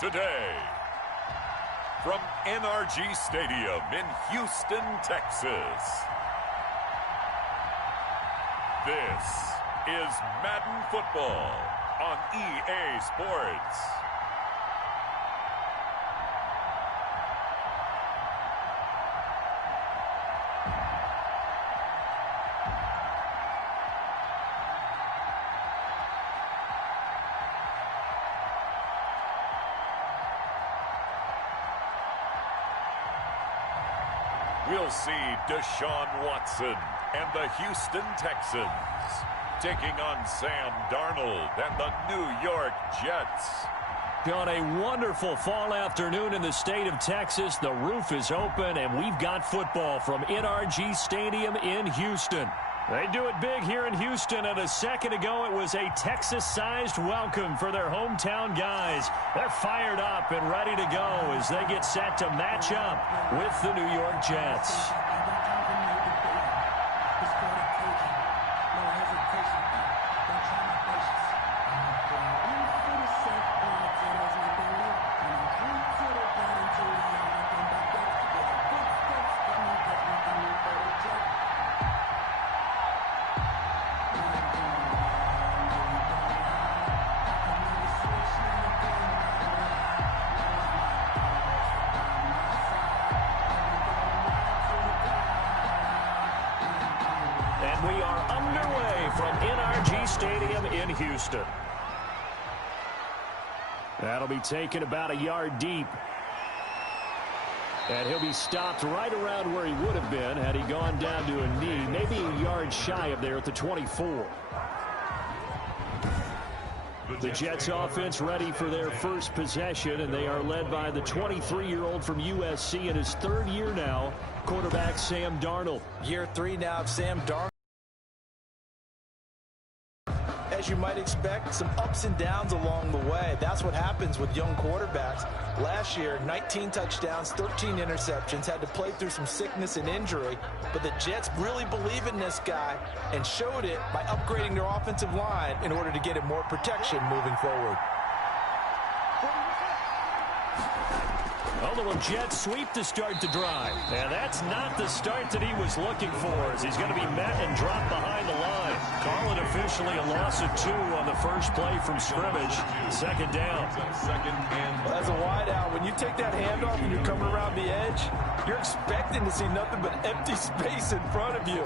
today. From NRG Stadium in Houston, Texas. This is Madden Football on EA Sports. We'll see Deshaun Watson and the Houston Texans taking on Sam Darnold and the New York Jets. On a wonderful fall afternoon in the state of Texas, the roof is open, and we've got football from NRG Stadium in Houston. They do it big here in Houston, and a second ago it was a Texas-sized welcome for their hometown guys. They're fired up and ready to go as they get set to match up with the New York Jets. We are underway from NRG Stadium in Houston. That'll be taken about a yard deep. And he'll be stopped right around where he would have been had he gone down to a knee, maybe a yard shy of there at the 24. The Jets offense ready for their first possession, and they are led by the 23-year-old from USC in his third year now, quarterback Sam Darnold. Year 3 now of Sam Darnold. As you might expect, some ups and downs along the way. That's what happens with young quarterbacks. Last year, 19 touchdowns, 13 interceptions, had to play through some sickness and injury. But the Jets really believe in this guy and showed it by upgrading their offensive line in order to get him more protection moving forward. Oh, the Jets sweep to start the drive. And that's not the start that he was looking for, as he's going to be met and dropped behind the line. Call it officially a loss of 2 on the first play from scrimmage. Second down. Well, as a wideout, when you take that handoff and you're coming around the edge, you're expecting to see nothing but empty space in front of you.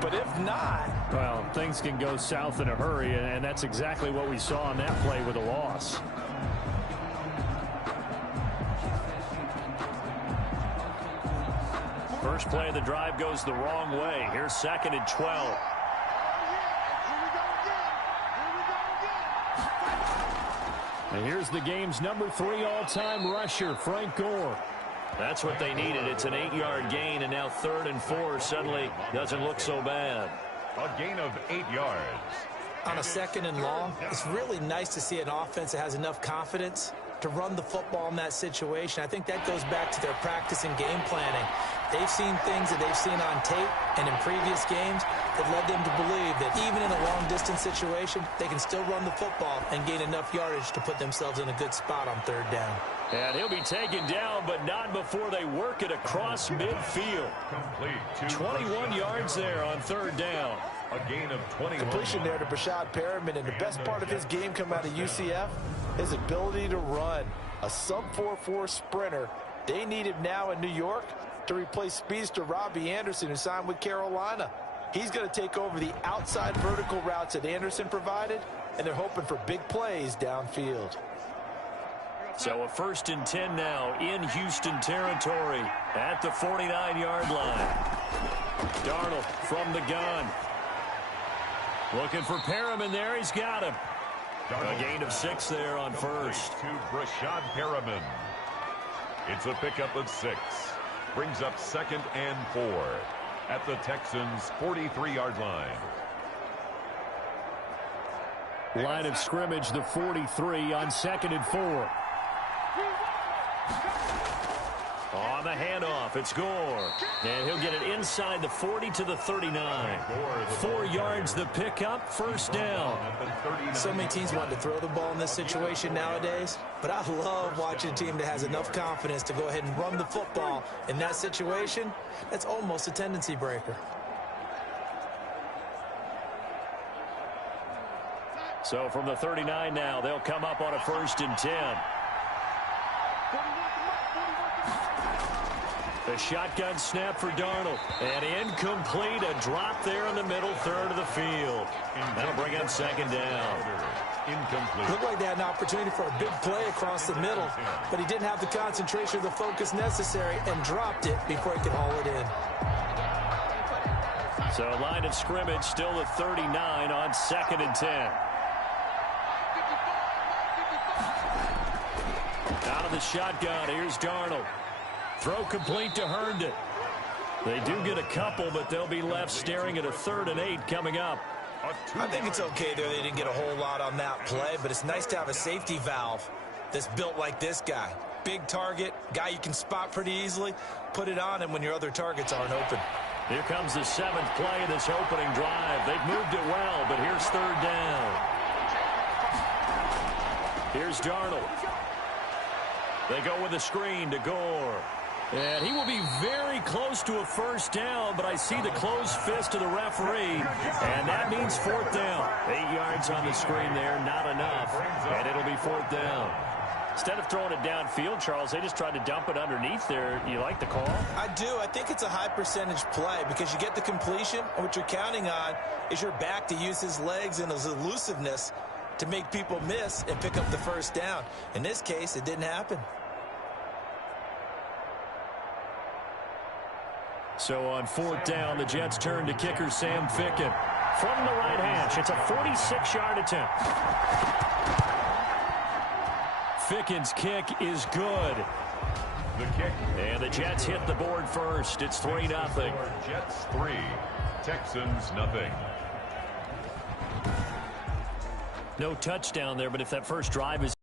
But if not... well, things can go south in a hurry, and that's exactly what we saw on that play with a loss. First play of the drive goes the wrong way. Here's 2nd and 12. And here's the game's number 3 all-time rusher, Frank Gore. That's what they needed. It's an 8-yard gain, and now 3rd and 4 suddenly doesn't look so bad. A gain of 8 yards. On a 2nd and long, it's really nice to see an offense that has enough confidence to run the football in that situation. I think that goes back to their practice and game planning. They've seen things that they've seen on tape and in previous games that led them to believe that even in a long-distance situation, they can still run the football and gain enough yardage to put themselves in a good spot on 3rd down. And he'll be taken down, but not before they work it across midfield. 21 yards there on 3rd down. A gain of 21. Completion there to Brashad Perriman, and the best part of his game coming out of UCF, his ability to run. A sub-4.4 sprinter. They need him now in New York to replace speedster Robbie Anderson, who signed with Carolina. He's going to take over the outside vertical routes that Anderson provided, and they're hoping for big plays downfield. So a 1st and 10 now in Houston territory at the 49-yard line. Darnold from the gun. Looking for Perriman there. He's got him. A gain of 6 there on 1st. To Brashad Perriman. It's a pickup of 6. Brings up 2nd and 4 at the Texans' 43-yard line. Line of scrimmage, the 43 on 2nd and 4. On the handoff, it's Gore. And he'll get it inside the 40 to the 39. 4 yards the pickup, first down. So many teams want to throw the ball in this situation nowadays, but I love watching a team that has enough confidence to go ahead and run the football in that situation. That's almost a tendency breaker. So from the 39 now, they'll come up on a 1st and 10. The shotgun snap for Darnold. And incomplete, a drop there in the middle third of the field. That'll bring up 2nd down. Incomplete. Looked like they had an opportunity for a big play across the middle, but he didn't have the concentration or the focus necessary and dropped it before he could haul it in. So line of scrimmage still the 39 on 2nd and 10. Out of the shotgun, here's Darnold. Throw complete to Herndon. They do get a couple, but they'll be left staring at a 3rd and 8 coming up. I think it's okay there. They didn't get a whole lot on that play, but it's nice to have a safety valve that's built like this guy. Big target, guy you can spot pretty easily. Put it on him when your other targets aren't open. Here comes the 7th play of this opening drive. They've moved it well, but here's 3rd down. Here's Darnold. They go with a screen to Gore. And he will be very close to a 1st down, but I see the closed fist of the referee, and that means 4th down. 8 yards on the screen there, not enough, and it'll be 4th down. Instead of throwing it downfield, Charles, they just tried to dump it underneath there. You like the call? I do. I think it's a high percentage play because you get the completion, and what you're counting on is your back to use his legs and his elusiveness to make people miss and pick up the 1st down. In this case, it didn't happen. So on 4th down, the Jets turn to kicker Sam Ficken. From the right hash, it's a 46-yard attempt. Ficken's kick is good. The kick. And the Jets hit the board first. It's 3-0. Jets 3, Texans nothing. No touchdown there, but if that first drive is...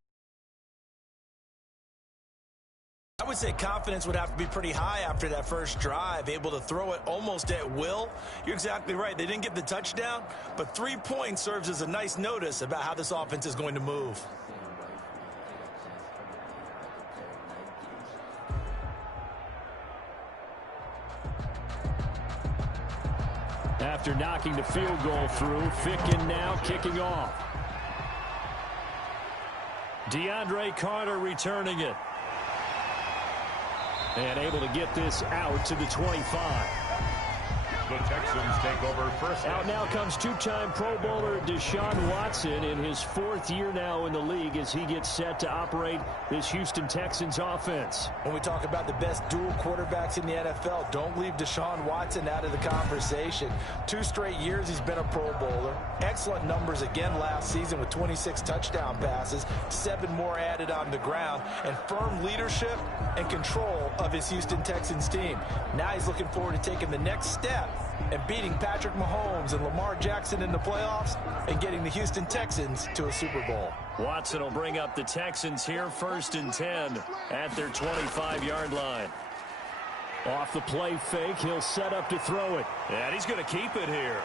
I would say confidence would have to be pretty high after that first drive, able to throw it almost at will. You're exactly right. They didn't get the touchdown, but 3 points serves as a nice notice about how this offense is going to move. After knocking the field goal through, Ficken now kicking off. DeAndre Carter returning it. And able to get this out to the 25. The Texans take over first. Out now comes 2-time Pro Bowler Deshaun Watson in his 4th year now in the league as he gets set to operate this Houston Texans offense. When we talk about the best dual quarterbacks in the NFL, don't leave Deshaun Watson out of the conversation. 2 straight years he's been a Pro Bowler. Excellent numbers again last season with 26 touchdown passes, 7 more added on the ground, and firm leadership and control of his Houston Texans team. Now he's looking forward to taking the next step and beating Patrick Mahomes and Lamar Jackson in the playoffs and getting the Houston Texans to a Super Bowl. Watson will bring up the Texans here 1st and 10 at their 25-yard line. Off the play fake, he'll set up to throw it. And he's going to keep it here.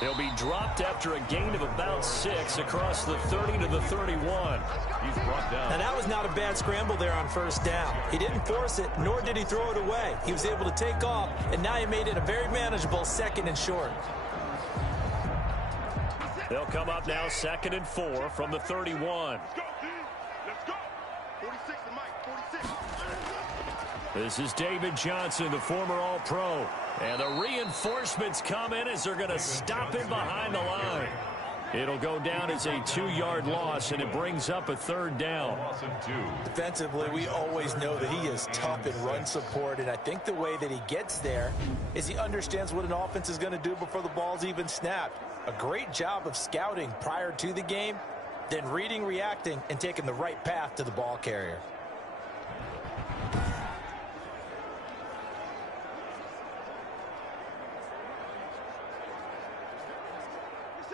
He'll be dropped after a gain of about 6 across the 30 to the 31. He's brought down. Now that was not a bad scramble there on 1st down. He didn't force it, nor did he throw it away. He was able to take off, and now he made it a very manageable 2nd and short. They'll come up now 2nd and 4 from the 31. Let's go. 46 to Mike, 46. This is David Johnson, the former All-Pro. And the reinforcements come in as they're going to stop him behind the line. It'll go down as a 2-yard loss, and it brings up a 3rd down. Defensively, we always know that he is tough in run support, and I think the way that he gets there is he understands what an offense is going to do before the ball's even snapped. A great job of scouting prior to the game, then reading, reacting, and taking the right path to the ball carrier.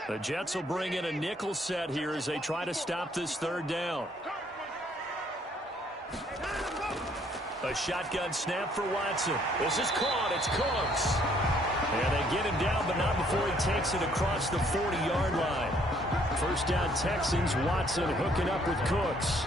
The Jets will bring in a nickel set here as they try to stop this 3rd down. A shotgun snap for Watson. This is caught. It's Cooks. And they get him down, but not before he takes it across the 40-yard line. First down, Texans. Watson hooking up with Cooks.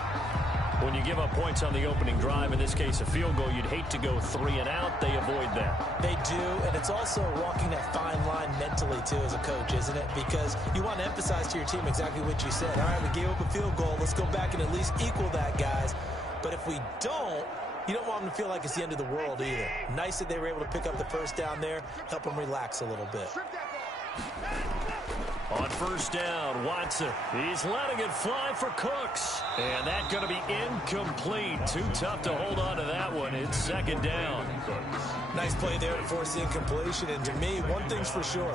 When you give up points on the opening drive, in this case a field goal, you'd hate to go 3 and out. They avoid that. They do, and it's also walking that fine line mentally, too, as a coach, isn't it? Because you want to emphasize to your team exactly what you said. All right, we gave up a field goal. Let's go back and at least equal that, guys. But if we don't, you don't want them to feel like it's the end of the world either. Nice that they were able to pick up the first down there, help them relax a little bit. On first down, Watson. He's letting it fly for Cooks. And that's going to be incomplete. Too tough to hold on to that one. It's second down. Nice play there to force the incompletion. And to me, one thing's for sure.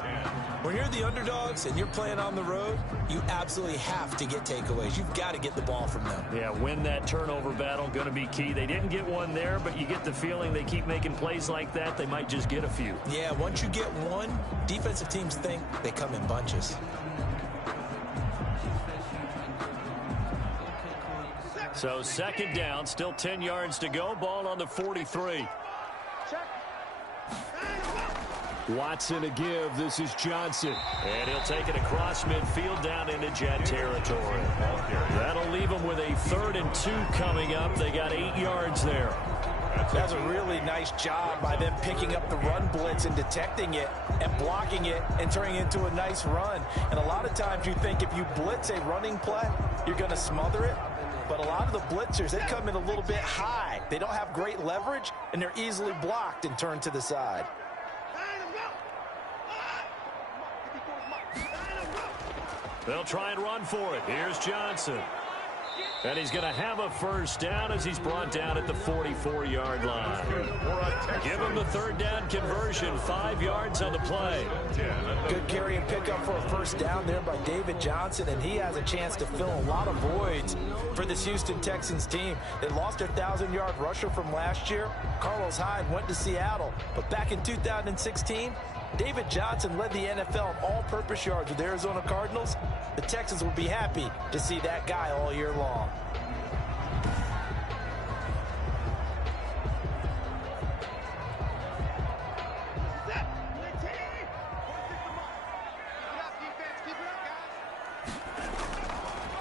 When you're the underdogs and you're playing on the road, you absolutely have to get takeaways. You've got to get the ball from them. Yeah, win that turnover battle, going to be key. They didn't get one there, but you get the feeling they keep making plays like that, they might just get a few. Yeah, once you get one, defensive teams think they come in bunches. So second down, still 10 yards to go. Ball on the 43. Watson a give. This is Johnson. And he'll take it across midfield down into Jet territory. That'll leave them with a 3rd and 2 coming up. They got 8 yards there. That's a really nice job by them picking up the run blitz and detecting it and blocking it and turning it into a nice run. And a lot of times you think if you blitz a running play, you're going to smother it. But a lot of the blitzers, they come in a little bit high. They don't have great leverage, and they're easily blocked and turned to the side. They'll try and run for it. Here's Johnson. And he's going to have a first down as he's brought down at the 44-yard line. Give him the 3rd down conversion, 5 yards on the play. Good carry and pickup for a first down there by David Johnson, and he has a chance to fill a lot of voids for this Houston Texans team. They lost their 1,000-yard rusher from last year. Carlos Hyde went to Seattle, but back in 2016, David Johnson led the NFL in all-purpose yards with the Arizona Cardinals. The Texans will be happy to see that guy all year long.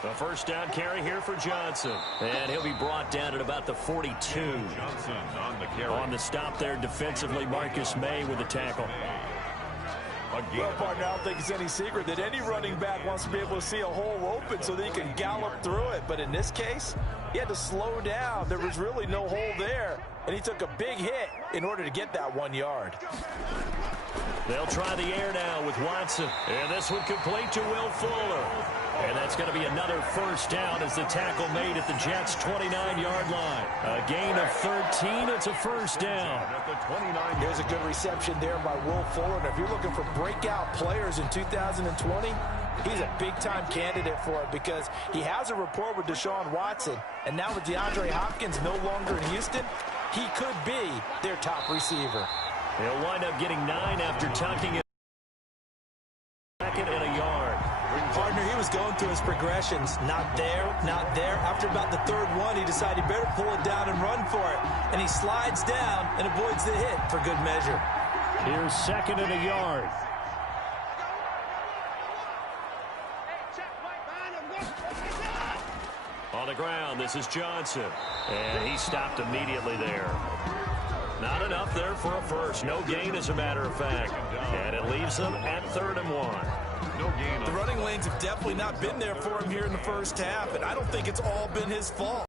The first down carry here for Johnson. And he'll be brought down at about the 42. Johnson on the carry. On the stop there defensively, Marcus May with the tackle. Well, partner, I don't think it's any secret that any running back wants to be able to see a hole open so that he can gallop through it. But in this case, he had to slow down. There was really no hole there, and he took a big hit in order to get that 1 yard. They'll try the air now with Watson. And this one complete to Will Fuller. And that's going to be another first down as the tackle made at the Jets' 29-yard line. A gain of 13. It's a first down. There's a good reception there by Will Fuller. And if you're looking for breakout players in 2020, he's a big-time candidate for it because he has a rapport with Deshaun Watson. And now with DeAndre Hopkins no longer in Houston, he could be their top receiver. He'll wind up getting 9 after tucking it. Second and a yard. Partner, he was going through his progressions. Not there, not there. After about the 3rd one, he decided he better pull it down and run for it. And he slides down and avoids the hit for good measure. Here's 2nd and a yard. On the ground, this is Johnson. And he stopped immediately there. Not enough there for a first. No gain, as a matter of fact. And it leaves them at 3rd and 1. No gain. The running lanes have definitely not been there for him here in the first half, and I don't think it's all been his fault.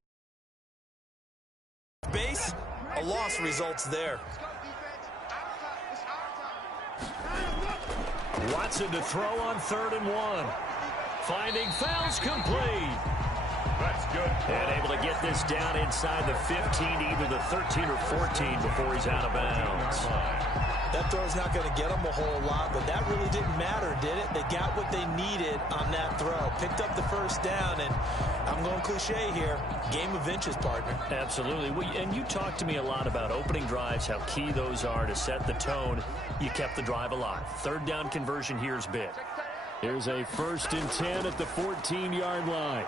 Base, a loss results there. Watson to throw on 3rd and 1. Finding fouls complete. That's good. And able to get this down inside the 15, either the 13 or 14 before he's out of bounds. That throw's not going to get them a whole lot, but that really didn't matter, did it? They got what they needed on that throw. Picked up the first down, and I'm going cliche here. Game of inches, partner. Absolutely. And you talked to me a lot about opening drives, how key those are to set the tone. You kept the drive alive. 3rd down conversion here is big. Here's a 1st and 10 at the 14-yard line.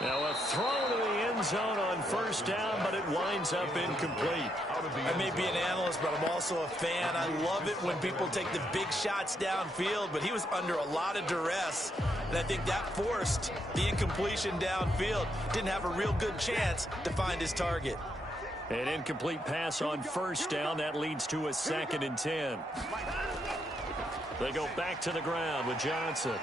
Now a throw to the end end zone on first down, but it winds up incomplete. I may be an analyst, but I'm also a fan. I love it when people take the big shots downfield, but he was under a lot of duress, and I think that forced the incompletion downfield. Didn't have a real good chance to find his target. An incomplete pass on first down. That leads to a 2nd and 10. They go back to the ground with Johnson.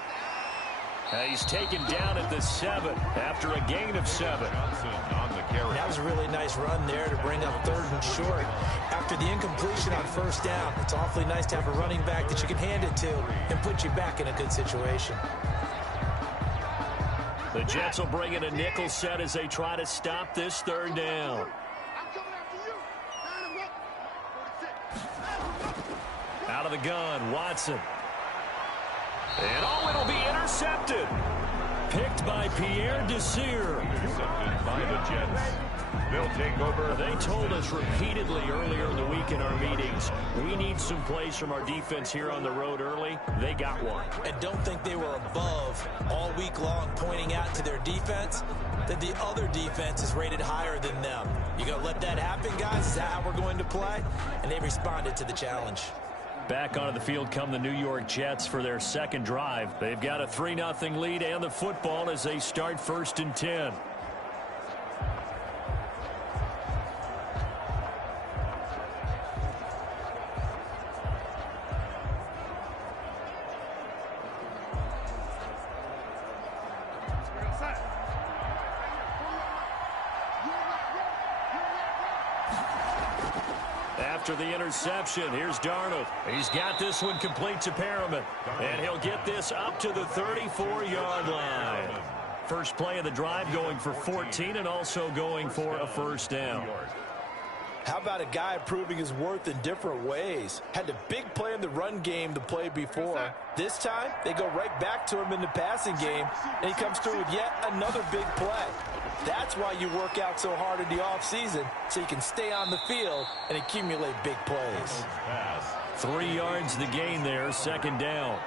He's taken down at the 7 after a gain of 7. That was a really nice run there to bring up 3rd and short. After the incompletion on first down, it's awfully nice to have a running back that you can hand it to and put you back in a good situation. The Jets will bring in a nickel set as they try to stop this 3rd down. Out of the gun, Watson. And it'll be intercepted. Picked by Pierre Desir. Intercepted by the Jets. They'll take over. They told us repeatedly earlier in the week in our meetings, we need some plays from our defense here on the road early. They got one. And don't think they were above all week long pointing out to their defense that the other defense is rated higher than them. You going to let that happen, guys? Is that how we're going to play? And they responded to the challenge. Back onto the field come the New York Jets for their 2nd drive. They've got a 3-0 lead and the football as they start 1st and 10. After the interception, here's Darnold. He's got this one complete to Perriman. And he'll get this up to the 34-yard line. First play of the drive going for 14 and also going for a 1st down. How about a guy proving his worth in different ways? Had a big play in the run game the play before. This time, they go right back to him in the passing game, and he comes through with yet another big play. That's why you work out so hard in the offseason, so you can stay on the field and accumulate big plays. 3 yards the gain there, 2nd down.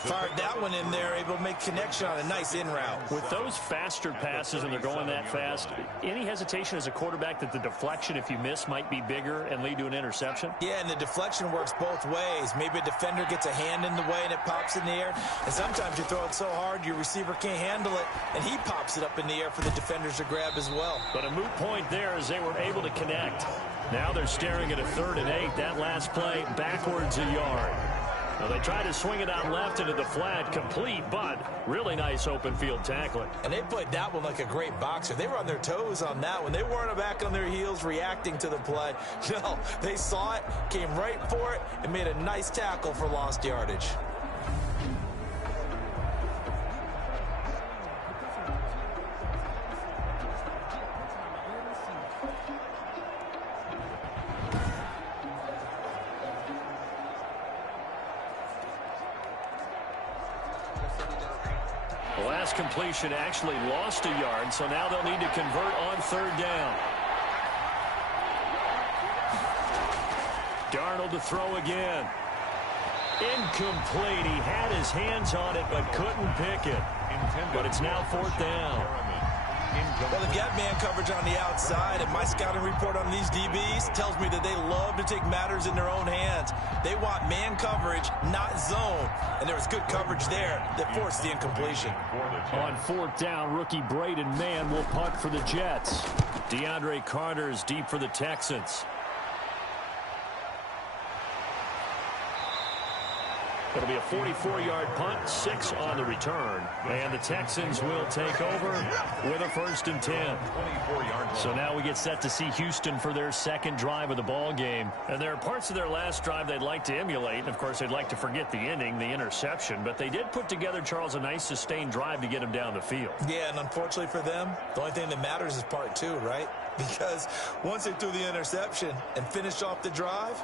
Fired that one in there, able to make connection on a nice in route. With those faster passes and they're going that fast, any hesitation as a quarterback that the deflection, if you miss, might be bigger and lead to an interception? Yeah, and the deflection works both ways. Maybe a defender gets a hand in the way and it pops in the air. And sometimes you throw it so hard your receiver can't handle it, and he pops it up in the air for the defenders to grab as well. But a moot point there as they were able to connect. Now they're staring at a 3rd and 8. That last play backwards a yard. Now they try to swing it out left into the flat, complete, but really nice open field tackling. And they played that one like a great boxer. They were on their toes on that one. They weren't back on their heels reacting to the play. No, they saw it, came right for it, and made a nice tackle for lost yardage. The last completion actually lost a yard, so now they'll need to convert on 3rd down. Darnold to throw again. Incomplete. He had his hands on it but couldn't pick it. But it's now 4th down. Well, they've got man coverage on the outside, and my scouting report on these DBs tells me that they love to take matters in their own hands. They want man coverage, not zone. And there was good coverage there that forced the incompletion. On 4th down, rookie Braden Mann will punt for the Jets. DeAndre Carter is deep for the Texans. It'll be a 44-yard punt, 6 on the return. And the Texans will take over with a 1st and 10. So now we get set to see Houston for their 2nd drive of the ball game. And there are parts of their last drive they'd like to emulate. And, of course, they'd like to forget the ending, the interception. But they did put together, Charles, a nice sustained drive to get him down the field. Yeah, and unfortunately for them, the only thing that matters is part 2, right? Because once they threw the interception and finished off the drive,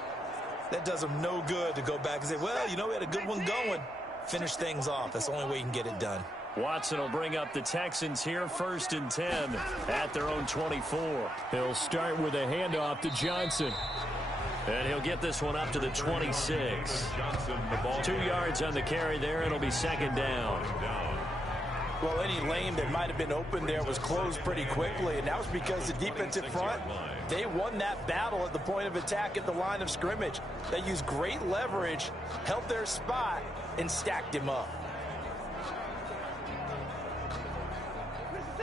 that does them no good to go back and say, well, you know, we had a good one going. Finish things off. That's the only way you can get it done. Watson will bring up the Texans here, 1st and 10 at their own 24. He'll start with a handoff to Johnson. And he'll get this one up to the 26. 2 yards on the carry there. It'll be 2nd down. Well, any lane that might have been open there was closed pretty quickly, and that was because the defensive front, they won that battle at the point of attack at the line of scrimmage. They used great leverage, held their spot, and stacked him up.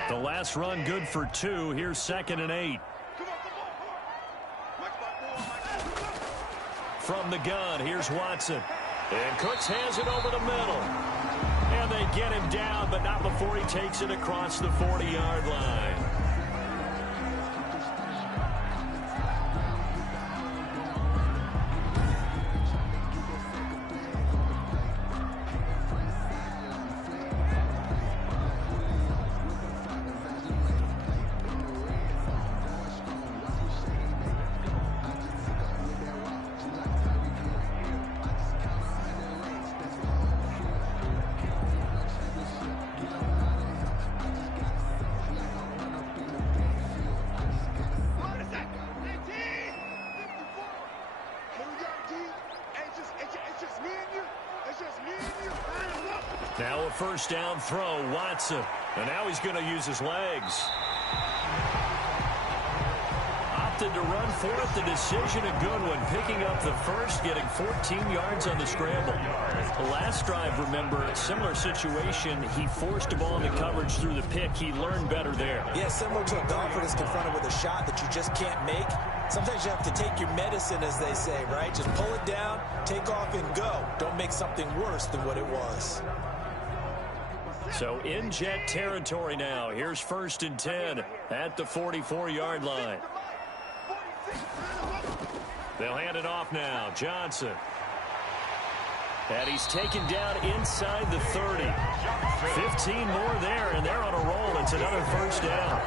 The last run good for 2. Here's 2nd and 8. From the gun, here's Watson. And Cooks has it over the middle. And they get him down, but not before he takes it across the 40-yard line. Now a first down throw, Watson. And now he's going to use his legs. Opted to run for it. The decision, a good one. Picking up the first, getting 14 yards on the scramble. The last drive, remember, similar situation. He forced a ball into coverage through the pick. He learned better there. Yeah, similar to a golfer that's confronted with a shot that you just can't make. Sometimes you have to take your medicine, as they say, right? Just pull it down, take off, and go. Don't make something worse than what it was. So in Jet territory now. Here's 1st and 10 at the 44-yard line. They'll hand it off now. Johnson. And he's taken down inside the 30. 15 more there, and they're on a roll. It's another first down.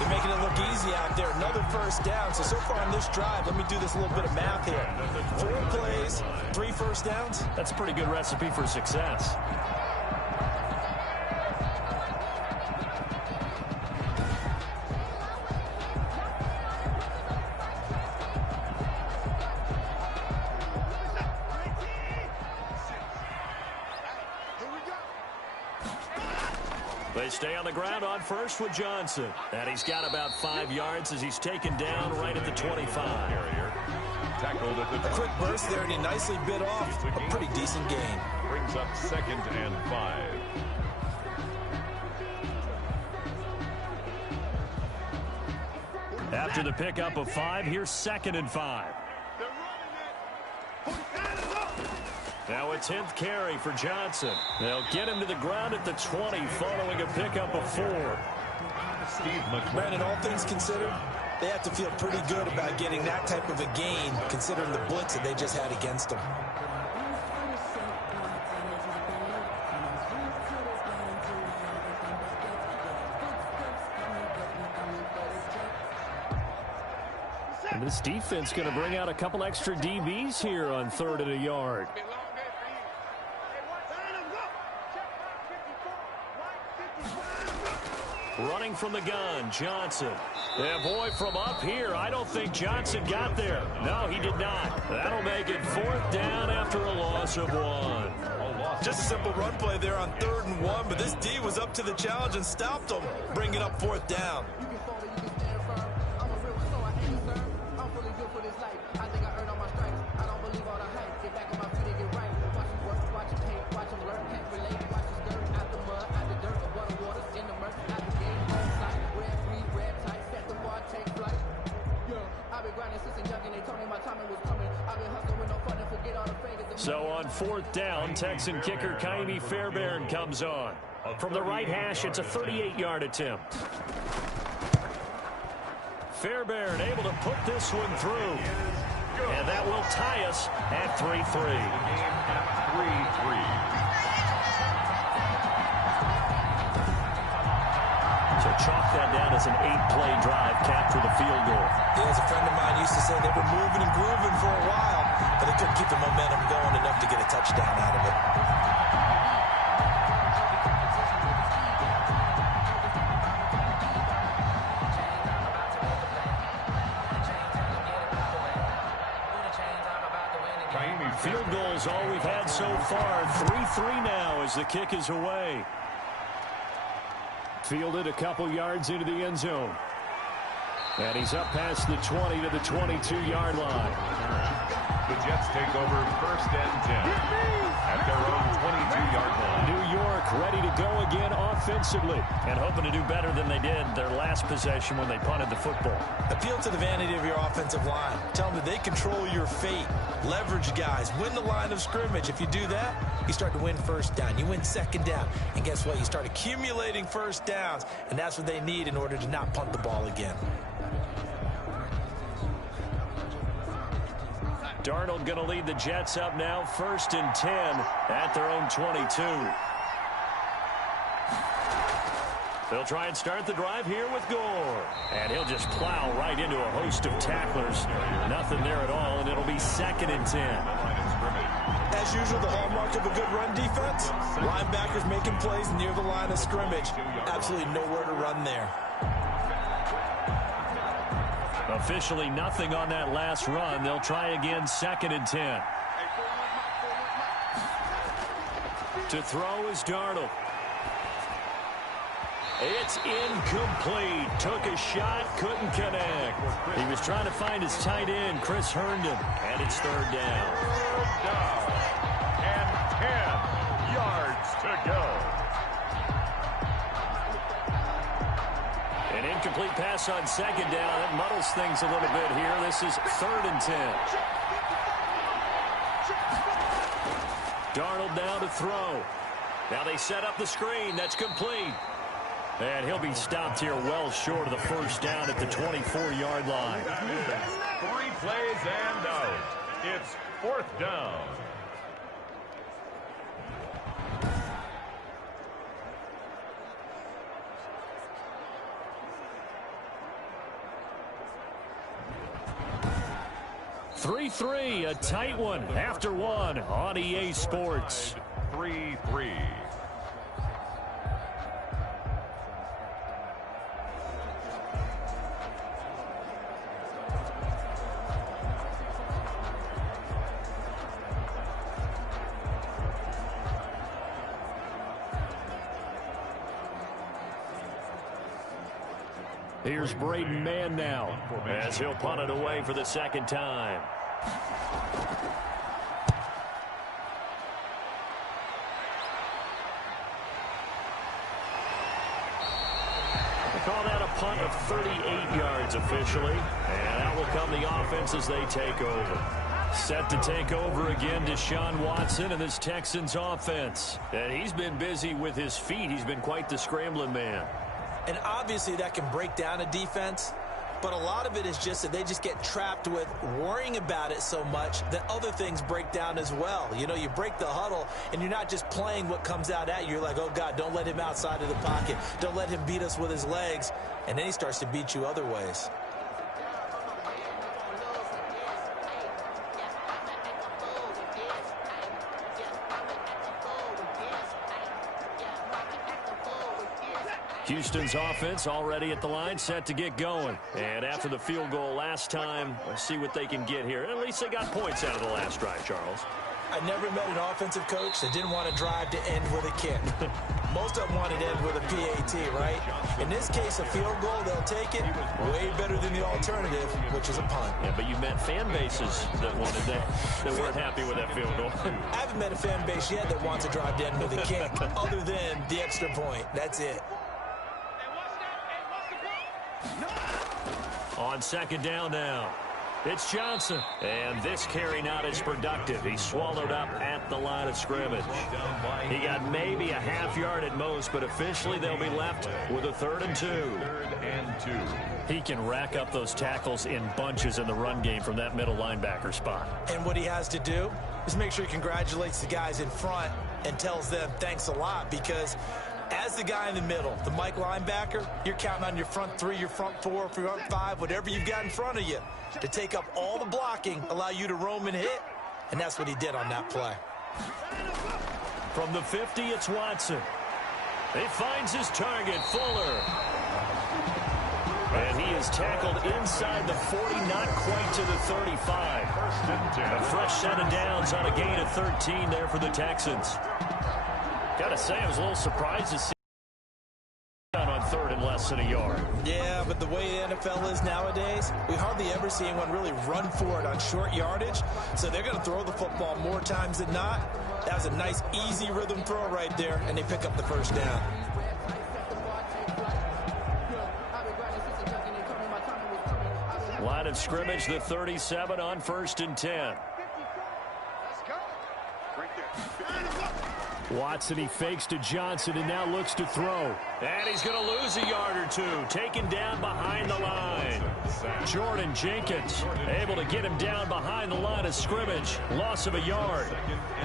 They're making it look easy out there. Another first down. So far on this drive, let me do this little bit of math here. 4 plays, 3 first downs. That's a pretty good recipe for success. They stay on the ground on first with Johnson. And he's got about 5 yards as he's taken down right at the 25. Tackled at the a quick burst there, and he nicely bit off a pretty decent gain. Brings up 2nd and 5. After the pickup of 5, here's 2nd and 5. Now a 10th carry for Johnson. They'll get him to the ground at the 20 following a pickup of 4. Brandon, all things considered, they have to feel pretty good about getting that type of a gain considering the blitz that they just had against them. And this defense going to bring out a couple extra DBs here on 3rd and a yard. Running from the gun, Johnson. Yeah, boy, from up here, I don't think Johnson got there. No, he did not. That'll make it 4th down after a loss of 1. Just a simple run play there on 3rd and 1, but this D was up to the challenge and stopped him, bringing up 4th down. So on 4th down, Texan kicker Ka'imi Fairbairn comes on. From the right hash, it's a 38-yard attempt. Fairbairn able to put this one through. And that will tie us at 3-3. 3-3. So chalk that down as an 8-play drive, capture the field goal. Yeah, as a friend of mine used to say, they were moving and grooving for a while, but they couldn't keep the momentum going enough to get a touchdown out of it. Field goals all we've had so far. 3-3 now as the kick is away. Fielded a couple yards into the end zone. And he's up past the 20 to the 22-yard line. The Jets take over 1st and 10 at their own 22-yard line. New York ready to go again offensively and hoping to do better than they did their last possession when they punted the football. Appeal to the vanity of your offensive line. Tell them that they control your fate. Leverage guys. Win the line of scrimmage. If you do that, you start to win first down. You win second down. And guess what? You start accumulating first downs. And that's what they need in order to not punt the ball again. Darnold going to lead the Jets up now, 1st and 10 at their own 22. They'll try and start the drive here with Gore. And he'll just plow right into a host of tacklers. Nothing there at all, and it'll be 2nd and 10. As usual, the hallmark of a good run defense, linebackers making plays near the line of scrimmage. Absolutely nowhere to run there. Officially nothing on that last run. They'll try again, 2nd and 10. To throw is Darnold. It's incomplete. Took a shot, couldn't connect. He was trying to find his tight end, Chris Herndon, and it's 3rd down. 3rd down and 10 yards to go. An incomplete pass on 2nd down. That muddles things a little bit here. This is 3rd and 10. Darnold now to throw. Now they set up the screen. That's complete. And he'll be stopped here well short of the 1st down at the 24-yard line. 3 plays and out. It's 4th down. A tight one after one on EA Sports. 3-3. Here's Braden Mann now as he'll punt it away for the 2nd time. Call that a punt of 38 yards officially. And out will come the offense as they take over. Set to take over again, Deshaun Watson and this Texans offense. And he's been busy with his feet. He's been quite the scrambling man. And obviously that can break down a defense. But a lot of it is just that they just get trapped with worrying about it so much that other things break down as well. You know, you break the huddle, and you're not just playing what comes out at you. You're like, oh, God, don't let him outside of the pocket. Don't let him beat us with his legs. And then he starts to beat you other ways. Houston's offense already at the line, set to get going. And after the field goal last time, let's see what they can get here. At least they got points out of the last drive, Charles. I never met an offensive coach that didn't want to drive to end with a kick. Most of them wanted to end with a PAT, right? In this case, a field goal, they'll take it way better than the alternative, which is a punt. Yeah, but you met fan bases that wanted that weren't happy with that field goal. I haven't met a fan base yet that wants to drive to end with a kick, other than the extra point. That's it. On 2nd down now, it's Johnson. And this carry not as productive. He swallowed up at the line of scrimmage. He got maybe a half yard at most, but officially they'll be left with a 3rd and 2. 3rd and 2. He can rack up those tackles in bunches in the run game from that middle linebacker spot. And what he has to do is make sure he congratulates the guys in front and tells them thanks a lot, because as the guy in the middle, the Mike linebacker, you're counting on your front 3, your front 4, front 5, whatever you've got in front of you to take up all the blocking, allow you to roam and hit, and that's what he did on that play. From the 50, it's Watson. He finds his target, Fuller. And he is tackled inside the 40, not quite to the 35. A fresh set of downs on a gain of 13 there for the Texans. Got to say, I was a little surprised to see on loss of a yard. Yeah, but the way the NFL is nowadays, we hardly ever see anyone really run for it on short yardage. So they're going to throw the football more times than not. That was a nice, easy rhythm throw right there, and they pick up the first down. Line of scrimmage, the 37 on 1st and 10. Watson, he fakes to Johnson and now looks to throw. And he's going to lose a yard or two. Taken down behind the line. Jordan Jenkins able to get him down behind the line of scrimmage. Loss of a yard.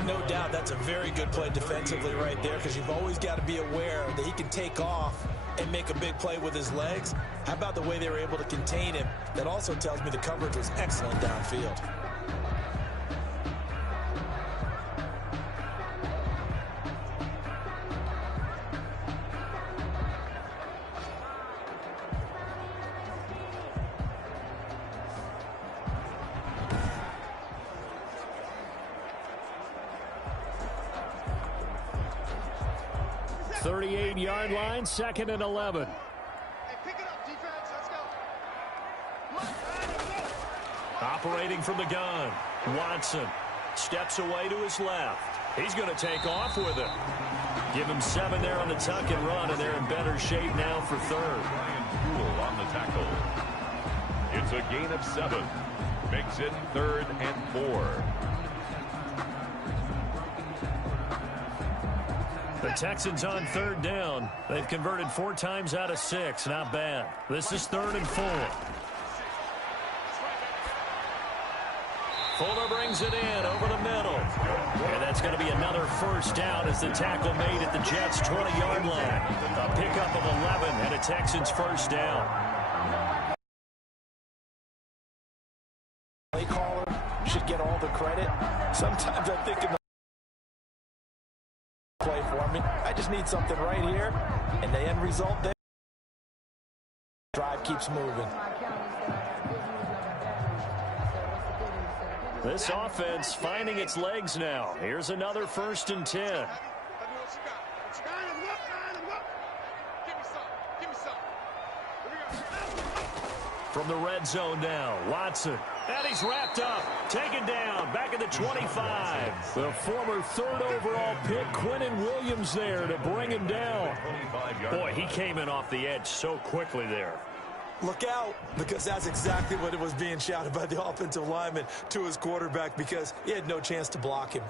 No doubt that's a very good play defensively right there, because you've always got to be aware that he can take off and make a big play with his legs. How about the way they were able to contain him? That also tells me the coverage was excellent downfield. Yard line, 2nd and 11. Hey, pick it up, defense. Let's go. Operating from the gun. Watson steps away to his left. He's going to take off with it. Give him 7 there on the tuck and run, and they're in better shape now for 3rd. Ryan on the tackle. It's a gain of 7. Makes it 3rd and 4. The Texans on 3rd down. They've converted 4 times out of 6. Not bad. This is 3rd and 4. Fuller brings it in over the middle. And that's going to be another first down as the tackle made at the Jets' 20-yard line. A pickup of 11 and a Texans first down. Play caller should get all the credit. Sometimes I think in the play for me, I just need something right here, and the end result there. Drive keeps moving. This offense finding its legs now. Here's another 1st and 10. From the red zone now, Watson. And he's wrapped up, taken down, back at the 25. The former 3rd overall pick, Quinnen Williams there to bring him down. Boy, he came in off the edge so quickly there. Look out, because that's exactly what it was being shouted by the offensive lineman to his quarterback, because he had no chance to block him.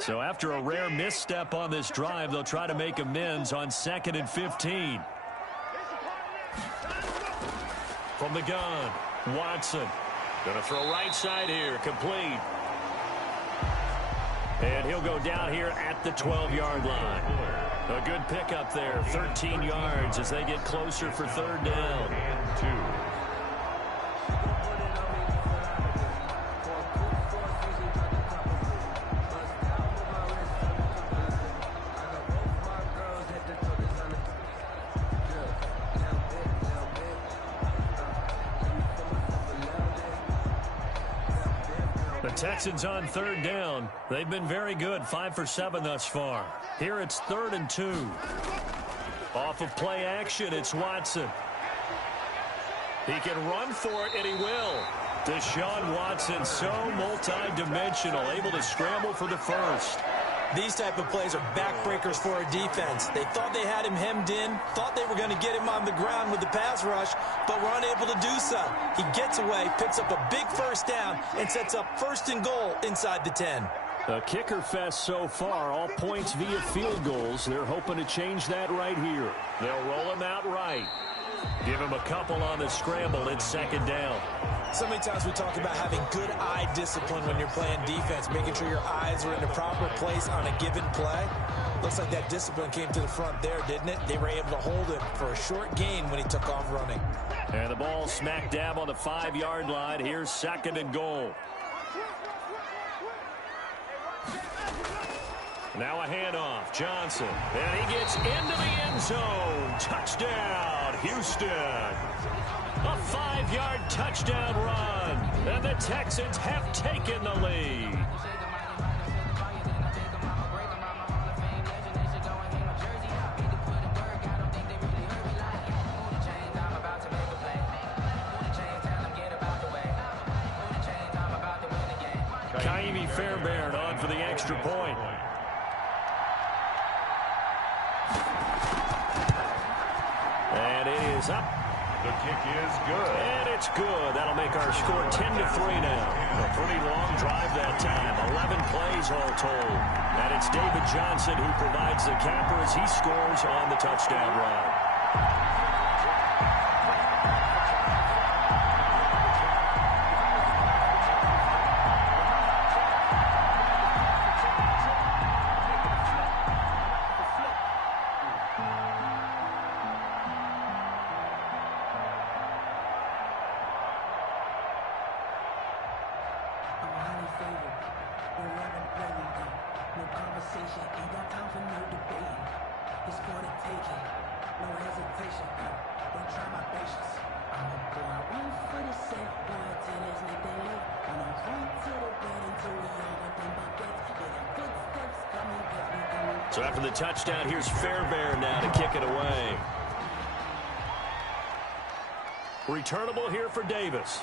So after a rare misstep on this drive, they'll try to make amends on 2nd and 15. From the gun, Watson. Going to throw right side here, complete. And he'll go down here at the 12-yard line. A good pickup there, 13 yards as they get closer for 3rd down. And 2. Texans on 3rd down. They've been very good, 5 for 7 thus far. Here it's 3rd and 2. Off of play action, it's Watson. He can run for it, and he will. Deshaun Watson, so multi-dimensional, able to scramble for the first. These type of plays are backbreakers for a defense. They thought they had him hemmed in, thought they were going to get him on the ground with the pass rush, but were unable to do so. He gets away, picks up a big first down, and sets up 1st and goal inside the 10. A kicker fest so far, all points via field goals. They're hoping to change that right here. They'll roll him out right. Give him a couple on the scramble. It's 2nd down. So many times we talk about having good eye discipline when you're playing defense, making sure your eyes are in the proper place on a given play. Looks like that discipline came to the front there, didn't it? They were able to hold him for a short gain when he took off running. And the ball smack dab on the 5-yard line. Here's 2nd and goal. Now a handoff. Johnson. And he gets into the end zone. Touchdown, Houston. A 5-yard touchdown run. And the Texans have taken the lead. Fairbairn on for the extra point. And it is up. The kick is good. And it's good. That'll make our score 10-3 now. A pretty long drive that time. 11 plays all told. And it's David Johnson who provides the capper as he scores on the touchdown run. So after the touchdown, here's Fairbairn now to kick it away. Returnable here for Davis.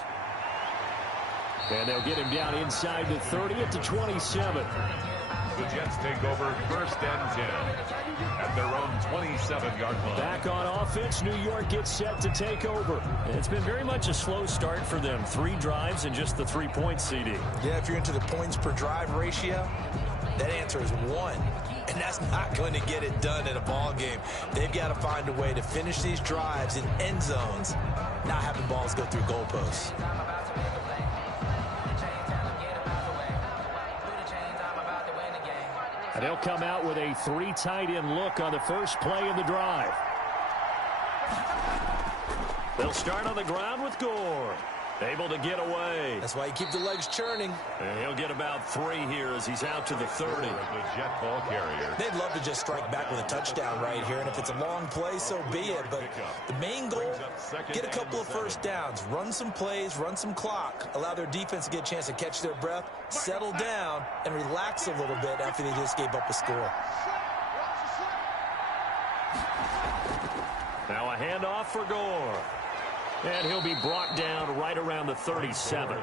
And they'll get him down inside the 30 at the 27. The Jets take over 1st and 10 at their own 27-yard line. Back on offense, New York gets set to take over. It's been very much a slow start for them. 3 drives and just the 3-point CD. Yeah, if you're into the points per drive ratio, that answer is 1. And that's not going to get it done in a ball game. They've got to find a way to finish these drives in end zones, not having balls go through goalposts. And they'll come out with a 3 tight end look on the first play of the drive. They'll start on the ground with Gore. Able to get away. That's why you keep the legs churning. And he'll get about 3 here as he's out to the 30. The jet ball carrier. They'd love to just strike back with a touchdown right here, and if it's a long play, so be it. But the main goal, get a couple of first downs, run some plays, run some clock, allow their defense to get a chance to catch their breath, settle down, and relax a little bit after they just gave up a score. Now a handoff for Gore. And he'll be brought down right around the 37.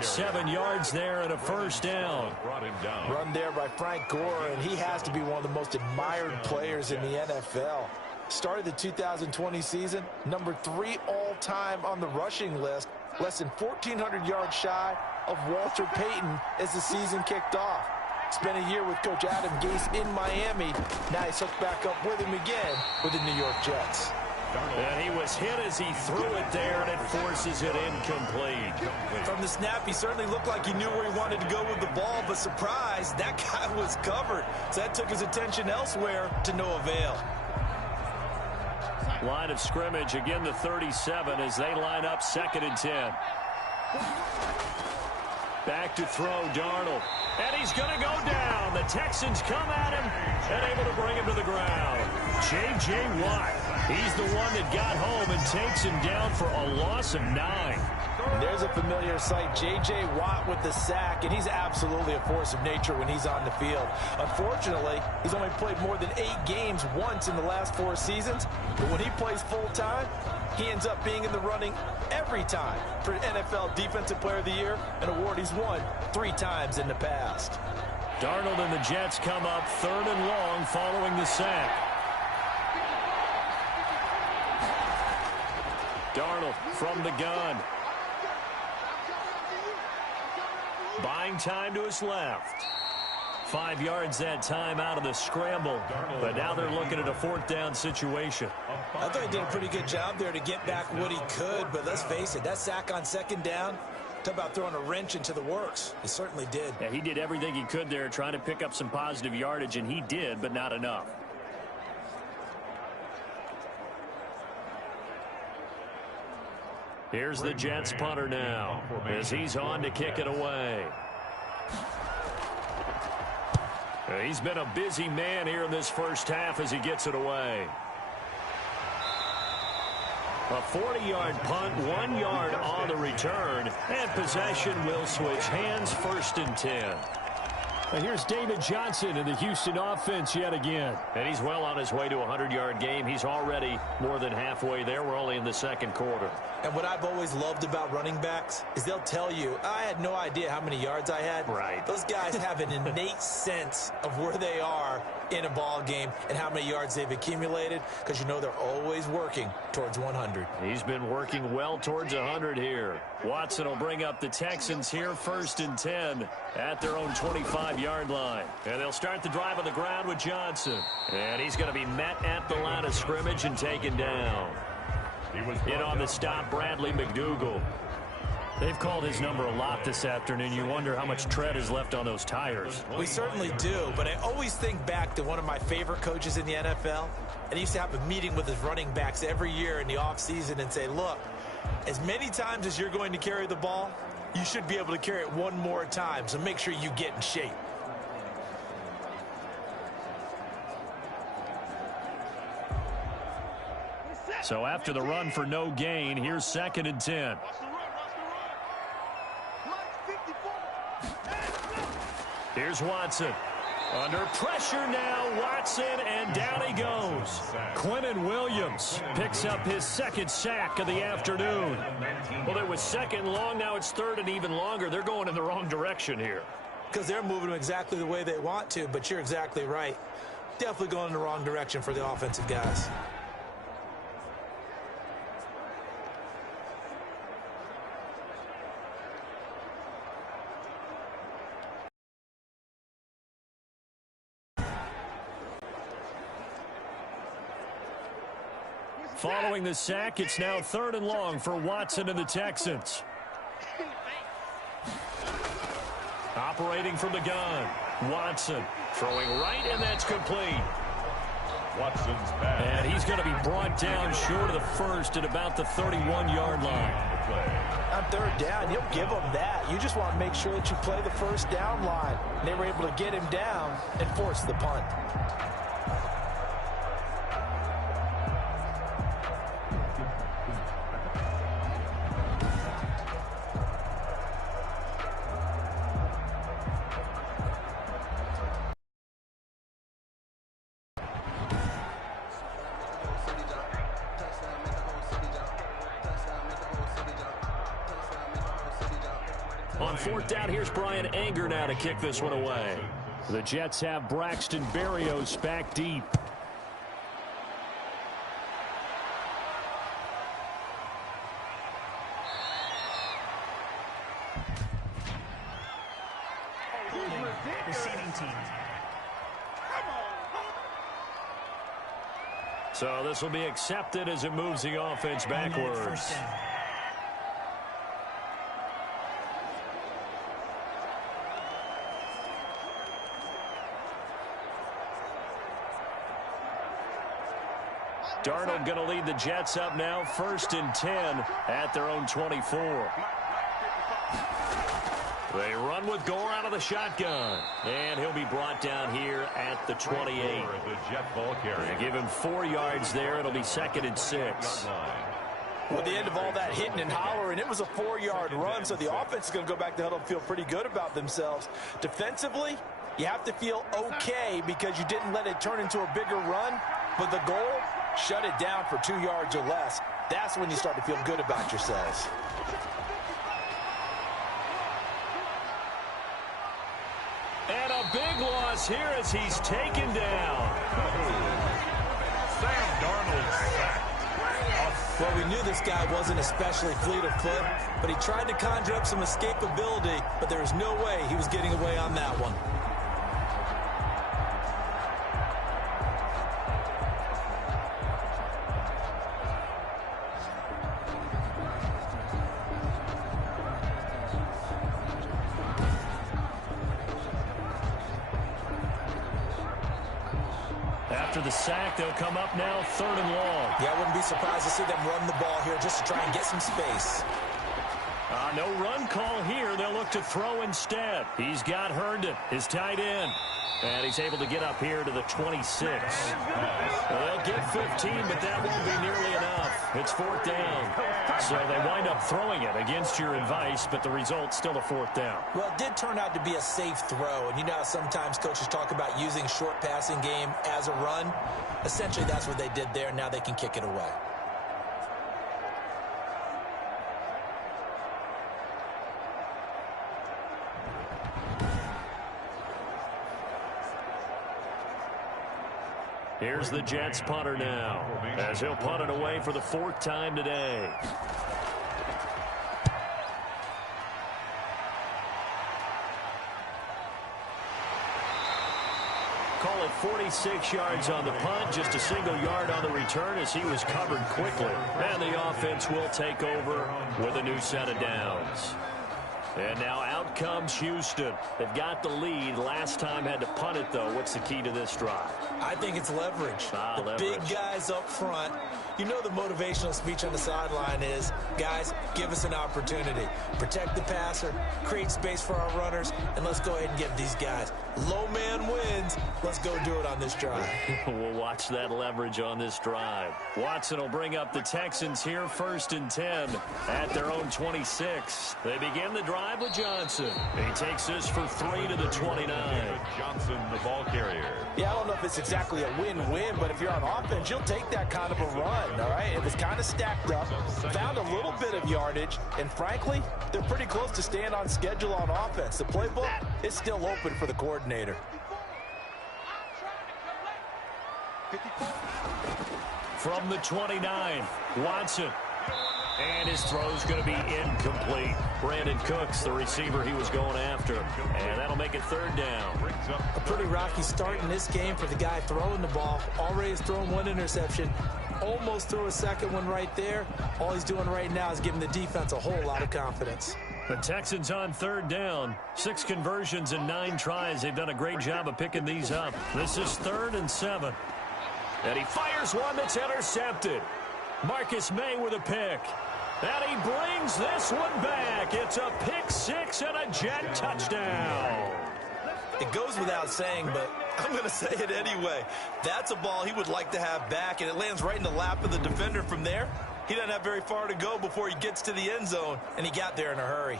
7 yards there and a first down. Run there by Frank Gore, and he has to be one of the most admired players in the NFL. Started the 2020 season, number 3 all-time on the rushing list, less than 1,400 yards shy of Walter Payton as the season kicked off. Spent a year with Coach Adam Gase in Miami. Now he's hooked back up with him again with the New York Jets. And he was hit as he threw it there, and it forces it incomplete. From the snap, he certainly looked like he knew where he wanted to go with the ball, but surprise, that guy was covered. So that took his attention elsewhere to no avail. Line of scrimmage, again the 37 as they line up 2nd and 10. Back to throw, Darnold. And he's going to go down. The Texans come at him and able to bring him to the ground. J.J. Watt, he's the one that got home and takes him down for a loss of 9. And there's a familiar sight, J.J. Watt with the sack, and he's absolutely a force of nature when he's on the field. Unfortunately, he's only played more than 8 games once in the last 4 seasons, but when he plays full-time, he ends up being in the running every time for NFL Defensive Player of the Year, an award he's won 3 times in the past. Darnold and the Jets come up 3rd and long following the sack. Darnold from the gun. Buying time to his left. 5 yards that time out of the scramble. But now they're looking at a 4th down situation. I thought he did a pretty good job there to get back what he could, but let's face it, that sack on 2nd down, talk about throwing a wrench into the works. He certainly did. Yeah, he did everything he could there trying to pick up some positive yardage, and he did, but not enough. Here's the Jets punter now as he's on to kick it away. He's been a busy man here in this first half as he gets it away. A 40-yard punt, 1 yard on the return, and possession will switch hands, 1st and 10. And here's David Johnson in the Houston offense yet again. And he's well on his way to a 100-yard game. He's already more than halfway there. We're only in the 2nd quarter. And what I've always loved about running backs is they'll tell you, I had no idea how many yards I had. Right. Those guys have an innate sense of where they are in a ball game and how many yards they've accumulated, because you know they're always working towards 100. He's been working well towards 100 here. Watson will bring up the Texans here, 1st and 10 at their own 25-yard line. And they'll start the drive on the ground with Johnson. And he's going to be met at the line of scrimmage and taken down. In on the stop, Bradley McDougal. They've called his number a lot this afternoon. You wonder how much tread is left on those tires. We certainly do, but I always think back to one of my favorite coaches in the NFL. And he used to have a meeting with his running backs every year in the offseason and say, look, as many times as you're going to carry the ball, you should be able to carry it one more time, so make sure you get in shape. So after the run for no gain, here's 2nd and 10. Here's Watson. Under pressure now, Watson, and down he goes. Quentin Williams picks up his 2nd sack of the afternoon. Well, it was 2nd long, now it's 3rd and even longer. They're going in the wrong direction here. Because they're moving exactly the way they want to, but you're exactly right. Definitely going in the wrong direction for the offensive guys. Following the sack, it's now 3rd and long for Watson and the Texans. Operating from the gun. Watson throwing right, and that's complete. Watson's back. And he's going to be brought down short of the 1st at about the 31-yard line. On 3rd down, you'll give them that. You just want to make sure that you play the 1st down line. They were able to get him down and force the punt. On 4th down, here's Brian Anger now to kick this one away. The Jets have Braxton Berrios back deep. Receiving team. So this will be accepted as it moves the offense backwards. Darnold going to lead the Jets up now, 1st and 10 at their own 24. They run with Gore out of the shotgun, and he'll be brought down here at the 28. They give him 4 yards there. It'll be 2nd and 6. Well, at the end of all that hitting and hollering, it was a 4-yard run, so the offense is going to go back to huddle and feel pretty good about themselves. Defensively, you have to feel okay because you didn't let it turn into a bigger run, but the goal, shut it down for 2 yards or less. That's when you start to feel good about yourselves. And a big loss here as he's taken down. Sam Darnold sacked. Well, we knew this guy wasn't especially fleet of foot, but he tried to conjure up some escapability, but there was no way he was getting away on that one. After the sack, they'll come up now 3rd and long. Yeah, I wouldn't be surprised to see them run the ball here just to try and get some space. On no run call here. They'll look to throw instead. He's got Herndon, his tight end. And he's able to get up here to the 26. They'll get 15, but that won't be nearly enough. It's 4th down. So they wind up throwing it against your advice, but the result's still a 4th down. Well, it did turn out to be a safe throw. And you know how sometimes coaches talk about using short passing game as a run? Essentially, that's what they did there. Now they can kick it away. Here's the Jets punter now, as he'll punt it away for the 4th time today. Call it 46 yards on the punt, just a single yard on the return as he was covered quickly. And the offense will take over with a new set of downs. And now out comes Houston. They've got the lead. Last time had to punt it, though. What's the key to this drive? I think it's leverage. Leverage. Big guys up front. You know the motivational speech on the sideline is, guys, give us an opportunity. Protect the passer, create space for our runners, and let's go ahead and give these guys. Low man wins. Let's go do it on this drive. We'll watch that leverage on this drive. Watson will bring up the Texans here, 1st and 10 at their own 26. They begin the drive with Johnson. He takes this for 3 to the 29. Johnson, the ball carrier. Yeah, I don't know if it's exactly a win-win, but if you're on offense, you'll take that kind of a run, all right? It was kind of stacked up, found a little bit of yardage, and frankly, they're pretty close to staying on schedule on offense. The playbook is still open for the coordinator. From the 29, Watson. And his throw's going to be incomplete. Brandon Cooks, the receiver he was going after. And that'll make it 3rd down. A pretty rocky start in this game for the guy throwing the ball. Already has thrown 1 interception. Almost threw a 2nd one right there. All he's doing right now is giving the defense a whole lot of confidence. The Texans on 3rd down. 6 conversions and 9 tries. They've done a great job of picking these up. This is 3rd and 7. And he fires one that's intercepted. Marcus May with a pick. And he brings this one back. It's a pick 6 and a Jet touchdown. It goes without saying, but I'm going to say it anyway. That's a ball he would like to have back, and it lands right in the lap of the defender from there. He doesn't have very far to go before he gets to the end zone, and he got there in a hurry.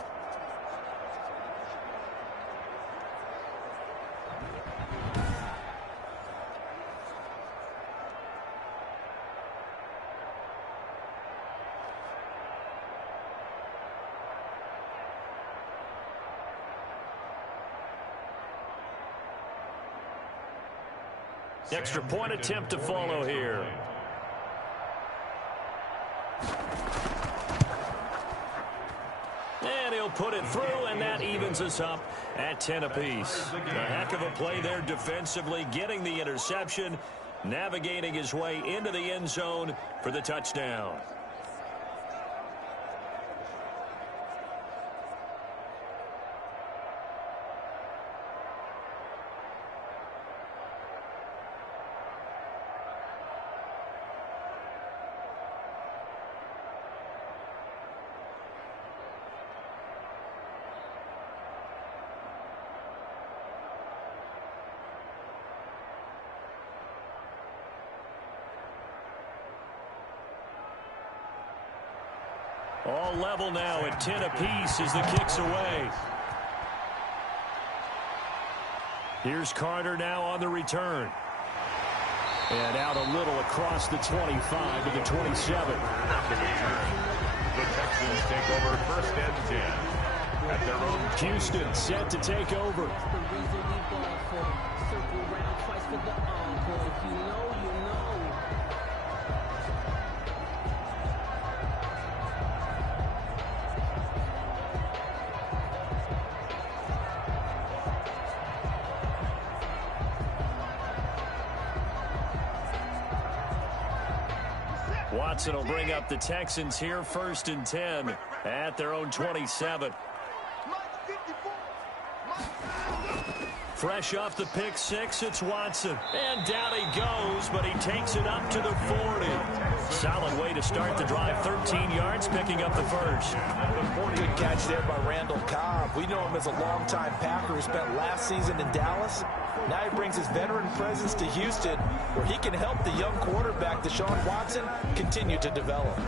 Extra point attempt to follow here. And he'll put it through, and that evens us up at 10 apiece. A heck of a play there defensively, getting the interception, navigating his way into the end zone for the touchdown. All level now at 10 apiece as the kick's away. Here's Carter now on the return. And out a little across the 25 to the 27. The Texans take over 1st and 10 at their own. Houston set to take over. Watson will bring up the Texans here, 1st and 10 at their own 27. Fresh off the pick six, it's Watson. And down he goes, but he takes it up to the 40. Solid way to start the drive. 13 yards, picking up the first. Good catch there by Randall Cobb. We know him as a longtime Packer who spent last season in Dallas. Now he brings his veteran presence to Houston, where he can help the young quarterback, Deshaun Watson, continue to develop.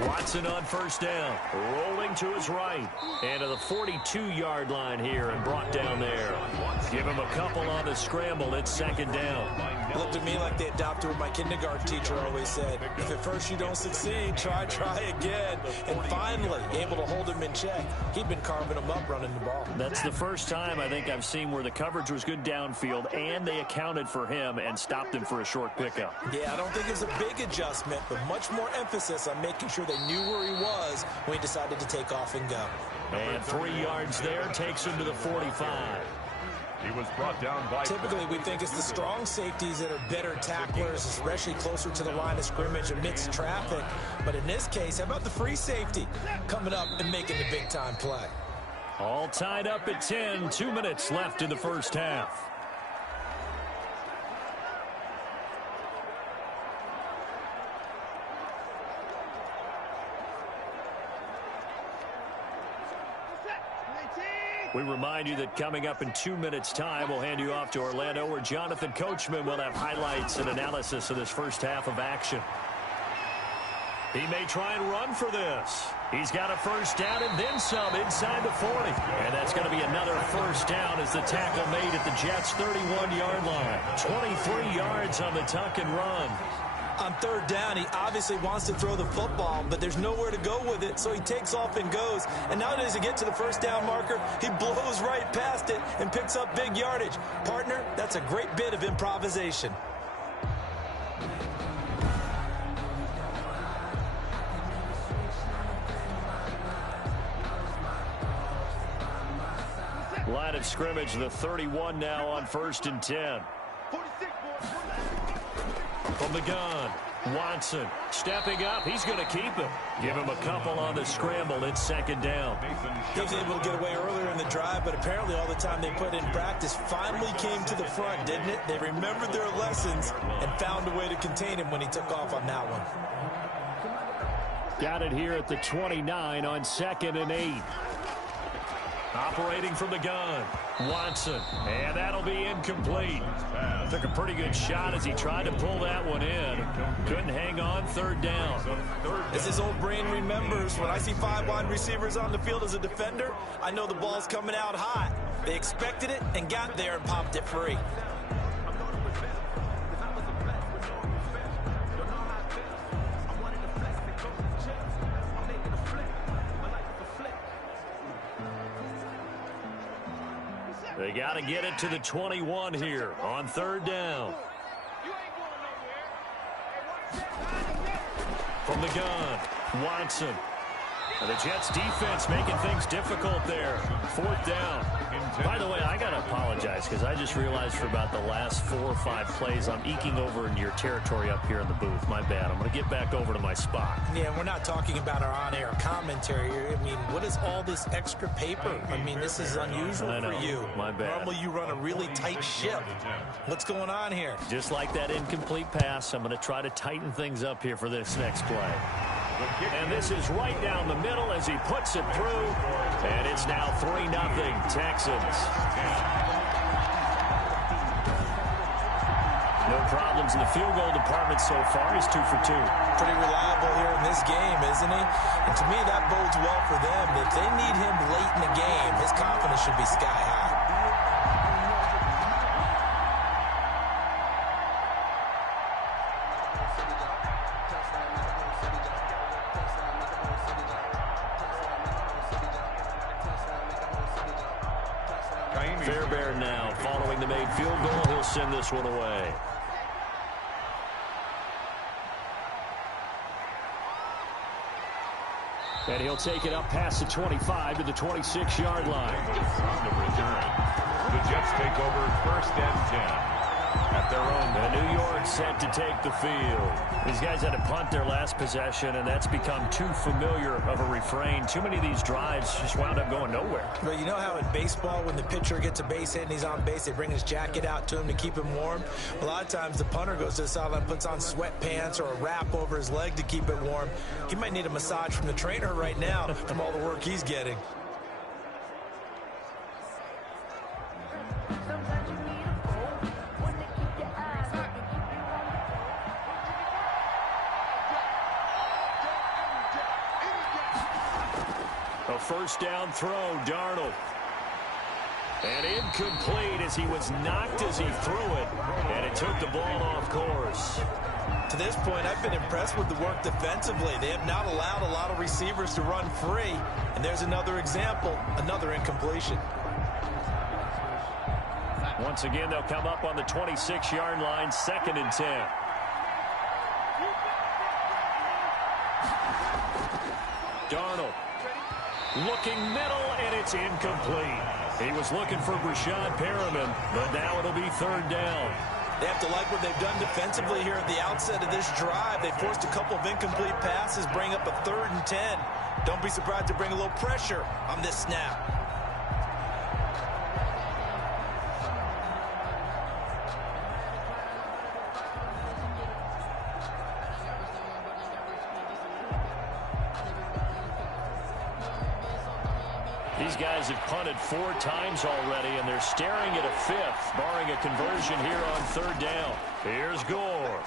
Watson on first down, rolling to his right, and to the 42-yard line here and brought down there. Give him a couple on the scramble. It's second down. Looked to me like they adopted what my kindergarten teacher always said. If at first you don't succeed, try again. And finally, able to hold him in check. He'd been carving him up running the ball. That's the first time I think I've seen where the coverage was good downfield, and they accounted for him and stopped him for a short pickup. Yeah, I don't think it was a big adjustment, but much more emphasis on making sure they knew where he was when he decided to take off and go. And 3 yards there takes him to the 45. He was brought down by... Typically, we think it's the strong safeties that are better tacklers, especially closer to the line of scrimmage amidst traffic. But in this case, how about the free safety coming up and making the big-time play? All tied up at 10. 2 minutes left in the first half. We remind you that coming up in 2 minutes' time, we'll hand you off to Orlando, where Jonathan Coachman will have highlights and analysis of this first half of action. He may try and run for this. He's got a first down and then some inside the 40. And that's going to be another first down as the tackle made at the Jets' 31-yard line. 23 yards on the tuck and run. On third down, he obviously wants to throw the football, but there's nowhere to go with it, so he takes off and goes. And now as he gets to the first down marker, he blows right past it and picks up big yardage. Partner, that's a great bit of improvisation. Line of scrimmage, the 31 now on 1st and 10. From the gun, Watson stepping up. He's going to keep him. Give him a couple on the scramble. It's second down. He was able to get away earlier in the drive, but apparently all the time they put in practice finally came to the front, didn't it? They remembered their lessons and found a way to contain him when he took off on that one. Got it here at the 29 on 2nd and 8. Operating from the gun, Watson, and that'll be incomplete. Took a pretty good shot as he tried to pull that one in. Couldn't hang on, third down. As his old brain remembers, when I see 5 wide receivers on the field as a defender, I know the ball's coming out hot. They expected it and got there and popped it free. They got to get it to the 21 here on third down. From the gun, Watson. And the Jets defense making things difficult there. 4th down. By the way, I got to apologize because I just realized for about the last 4 or 5 plays, I'm eking over into your territory up here in the booth. My bad. I'm going to get back over to my spot. Yeah, we're not talking about our on-air commentary here. I mean, what is all this extra paper? I mean, this is unusual for you. My bad. Normally you run a really tight ship. What's going on here? Just like that incomplete pass, I'm going to try to tighten things up here for this next play. And this is right down the middle as he puts it through. And it's now 3-0 Texans. No problems in the field goal department so far. He's 2 for 2. Pretty reliable here in this game, isn't he? And to me, that bodes well for them. If they need him late in the game, his confidence should be sky high. Fairbairn now following the made field goal. He'll send this one away. And he'll take it up past the 25 to the 26-yard line. On the return, the Jets take over 1st and 10 at their own. The New York York set to take the field. These guys had to punt their last possession, and that's become too familiar of a refrain. Too many of these drives just wound up going nowhere. But you know how in baseball, when the pitcher gets a base hit and he's on base, they bring his jacket out to him to keep him warm? A lot of times the punter goes to the sideline, puts on sweatpants or a wrap over his leg to keep it warm. He might need a massage from the trainer right now from all the work he's getting. A first down throw, Darnold. And incomplete as he was knocked as he threw it. And it took the ball off course. To this point, I've been impressed with the work defensively. They have not allowed a lot of receivers to run free. And there's another example, another incompletion. Once again, they'll come up on the 26-yard line, 2nd and 10. Darnold looking middle, and it's incomplete. He was looking for Brashad Perriman, but now it'll be 3rd down. They have to like what they've done defensively here at the outset of this drive. They forced a couple of incomplete passes, bring up a 3rd and 10. Don't be surprised to bring a little pressure on this snap. These guys have punted 4 times already, and they're staring at a 5th, barring a conversion here on 3rd down. Here's Gore.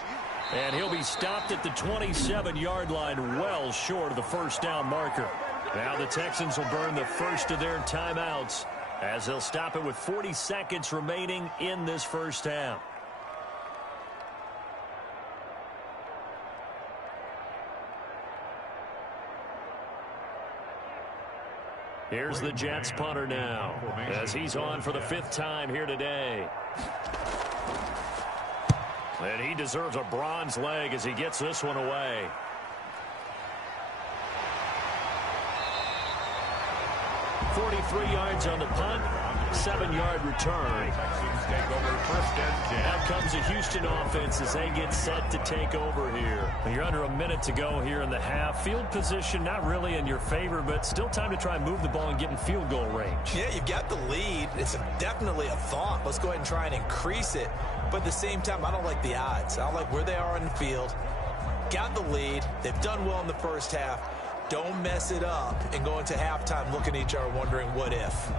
And he'll be stopped at the 27-yard line, well short of the first down marker. Now the Texans will burn the first of their timeouts as they'll stop it with 40 seconds remaining in this first half. Here's the Jets punter now as he's on for the 5th time here today. And he deserves a bronze leg as he gets this one away. $43 yards on the punt, 7-yard return. Out comes the Houston offense as they get set to take over here. You're under a minute to go here in the half. Field position not really in your favor, but still time to try and move the ball and get in field goal range. Yeah, you've got the lead. It's definitely a thought. Let's go ahead and try and increase it. But at the same time, I don't like the odds. I don't like where they are on the field. Got the lead. They've done well in the first half. Don't mess it up and go into halftime looking at each other wondering what if.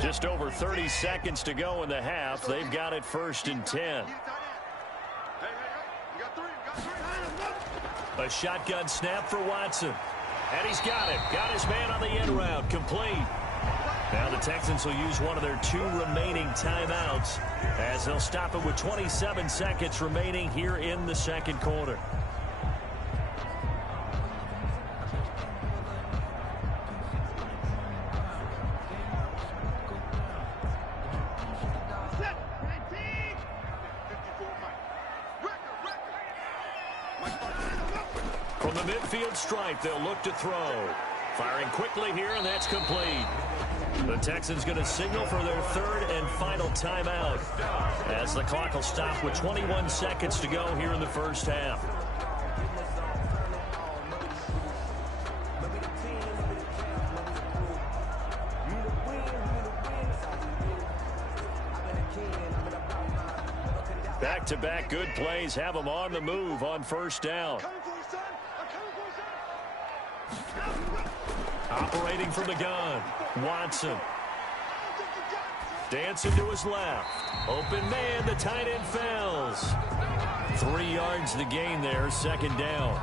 Just over 30 seconds to go in the half. They've got it 1st and 10. A shotgun snap for Watson. And he's got it. Got his man on the end route. Complete. Now the Texans will use one of their 2 remaining timeouts as they'll stop it with 27 seconds remaining here in the 2nd quarter. From the midfield stripe, they'll look to throw. Firing quickly here, and that's complete. The Texans going to signal for their 3rd and final timeout as the clock will stop with 21 seconds to go here in the first half. Back-to-back good plays have them on the move on 1st down. Operating from the gun, Watson. Dancing to his left. Open man, the tight end fails. 3 yards the gain there, 2nd down.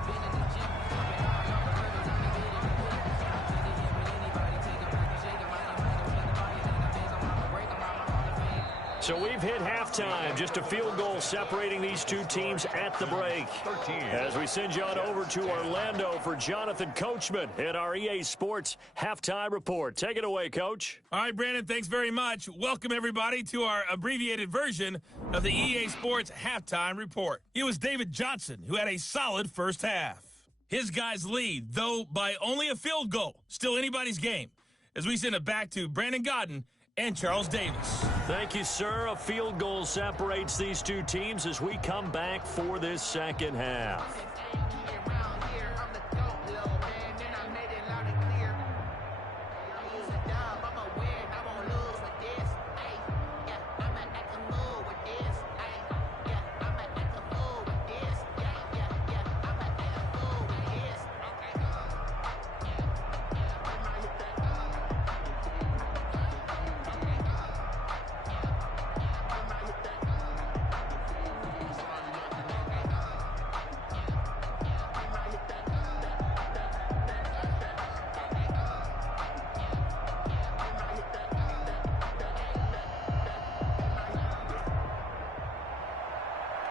So we've hit halftime. Just a field goal separating these 2 teams at the break. As we send you on over to Orlando for Jonathan Coachman at our EA Sports Halftime Report. Take it away, Coach. All right, Brandon, thanks very much. Welcome, everybody, to our abbreviated version of the EA Sports Halftime Report. It was David Johnson who had a solid first half. His guys lead, though by only a field goal. Still anybody's game. As we send it back to Brandon Godden and Charles Davis. Thank you, sir. A field goal separates these two teams as we come back for this second half.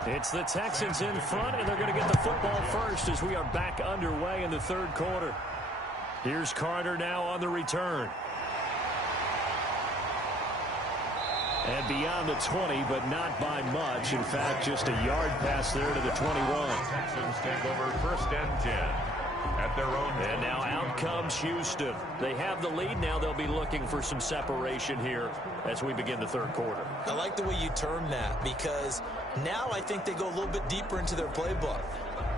It's the Texans in front, and they're going to get the football first as we are back underway in the third quarter. Here's Carter now on the return. And beyond the 20, but not by much. In fact, just a yard pass there to the 21. Texans take over 1st and 10 at their own. And now out comes Houston. They have the lead. Now they'll be looking for some separation here as we begin the third quarter. I like the way you term that, because now I think they go a little bit deeper into their playbook.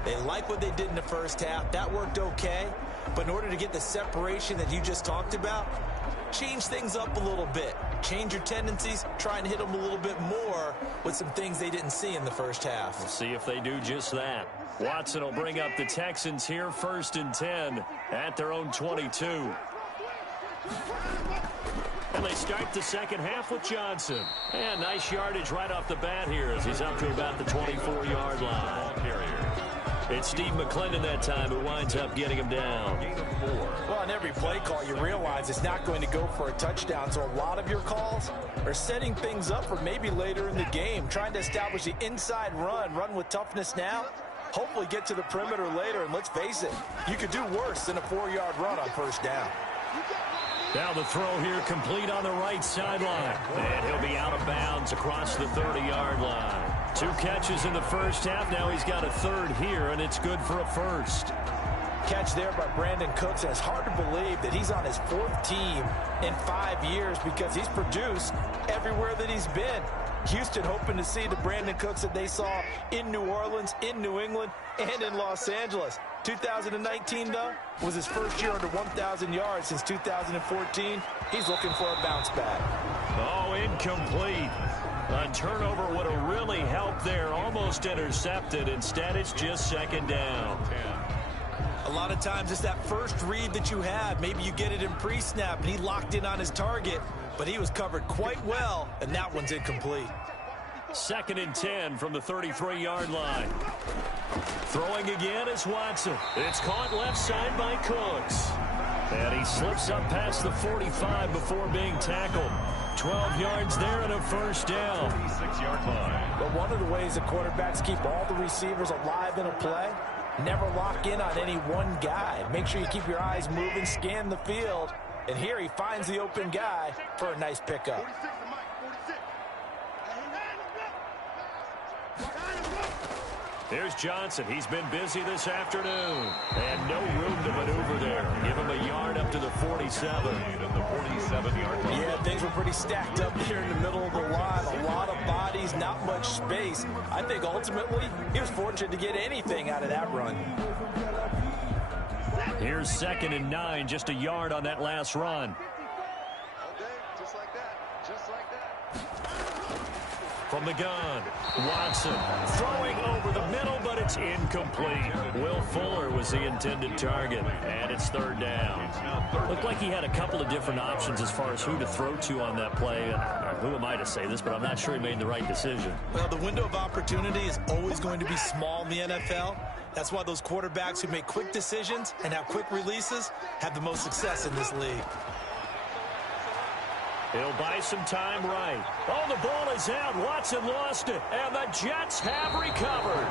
They like what they did in the first half. That worked okay. But in order to get the separation that you just talked about, change things up a little bit. Change your tendencies. Try and hit them a little bit more with some things they didn't see in the first half. We'll see if they do just that. Watson will bring up the Texans here 1st and 10 at their own 22. And they start the second half with Johnson. And nice yardage right off the bat here as he's up to about the 24-yard line. It's Steve McClendon that time who winds up getting him down. Well, on every play call, you realize it's not going to go for a touchdown. So a lot of your calls are setting things up for maybe later in the game, trying to establish the inside run with toughness now. Hopefully get to the perimeter later, and let's face it, you could do worse than a 4-yard run on 1st down. Now the throw here complete on the right sideline. And he'll be out of bounds across the 30-yard line. 2 catches in the first half. Now he's got a 3rd here, and it's good for a 1st. Catch there by Brandon Cooks, and it's hard to believe that he's on his 4th team in 5 years because he's produced everywhere that he's been. Houston hoping to see the Brandon Cooks that they saw in New Orleans, in New England, and in Los Angeles. 2019, though, was his first year under 1,000 yards since 2014. He's looking for a bounce back. Oh, incomplete. A turnover would have really helped there. Almost intercepted. Instead, it's just 2nd down. A lot of times it's that first read that you have. Maybe you get it in pre-snap, and he locked in on his target, but he was covered quite well, and that one's incomplete. 2nd and 10 from the 33-yard line. Throwing again is Watson. It's caught left side by Cooks. And he slips up past the 45 before being tackled. 12 yards there and a 1st down. 36-yard line. But one of the ways the quarterbacks keep all the receivers alive in a play, never lock in on any one guy. Make sure you keep your eyes moving, scan the field. And here he finds the open guy for a nice pickup. Here's Johnson. He's been busy this afternoon. And no room to maneuver there. Give him a yard up to the 47. The 47-yard line. Yeah, things were pretty stacked up there in the middle of the line. A lot of bodies, not much space. I think ultimately he was fortunate to get anything out of that run. Here's 2nd and 9, just a yard on that last run. Just like that. Just like that. From the gun, Watson throwing over the middle, but it's incomplete. Will Fuller was the intended target, and it's 3rd down. Looked like he had a couple of different options as far as who to throw to on that play. Who am I to say this, but I'm not sure he made the right decision. Well, the window of opportunity is always going to be small in the NFL. That's why those quarterbacks who make quick decisions and have quick releases have the most success in this league. He'll buy some time right. Oh, the ball is out. Watson lost it, and the Jets have recovered.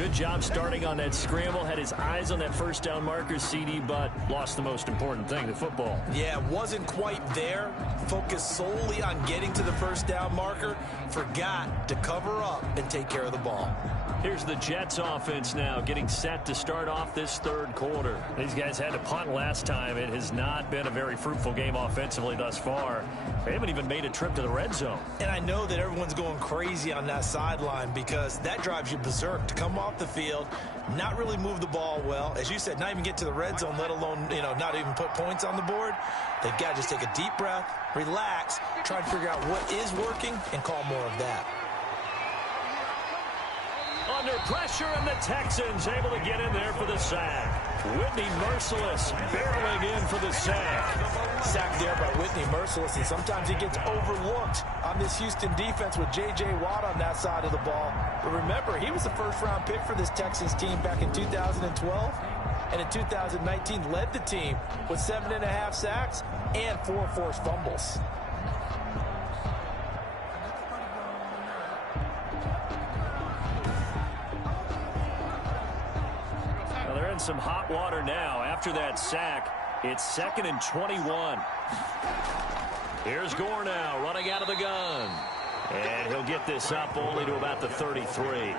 good job starting on that scramble. Had his eyes on that first down marker, CD, but lost the most important thing, the football. Yeah, wasn't quite there. Focused solely on getting to the first down marker. Forgot to cover up and take care of the ball. Here's the Jets offense now getting set to start off this third quarter. These guys had to punt last time. It has not been a very fruitful game offensively thus far. They haven't even made a trip to the red zone. And I know that everyone's going crazy on that sideline because that drives you berserk to come off the field, not really move the ball well. As you said, not even get to the red zone, let alone, not even put points on the board. They've got to just take a deep breath, relax, try to figure out what is working, and call more of that. Under pressure, and the Texans able to get in there for the sack. Whitney Merciless barreling in for the sack. Sacked there by Whitney Merciless, and sometimes he gets overlooked on this Houston defense with J.J. Watt on that side of the ball. But remember, he was the first-round pick for this Texans team back in 2012. And in 2019, led the team with 7.5 sacks and 4 forced fumbles. They're in some hot water now. After that sack, it's 2nd and 21. Here's Gore now running out of the gun. And he'll get this up only to about the 33.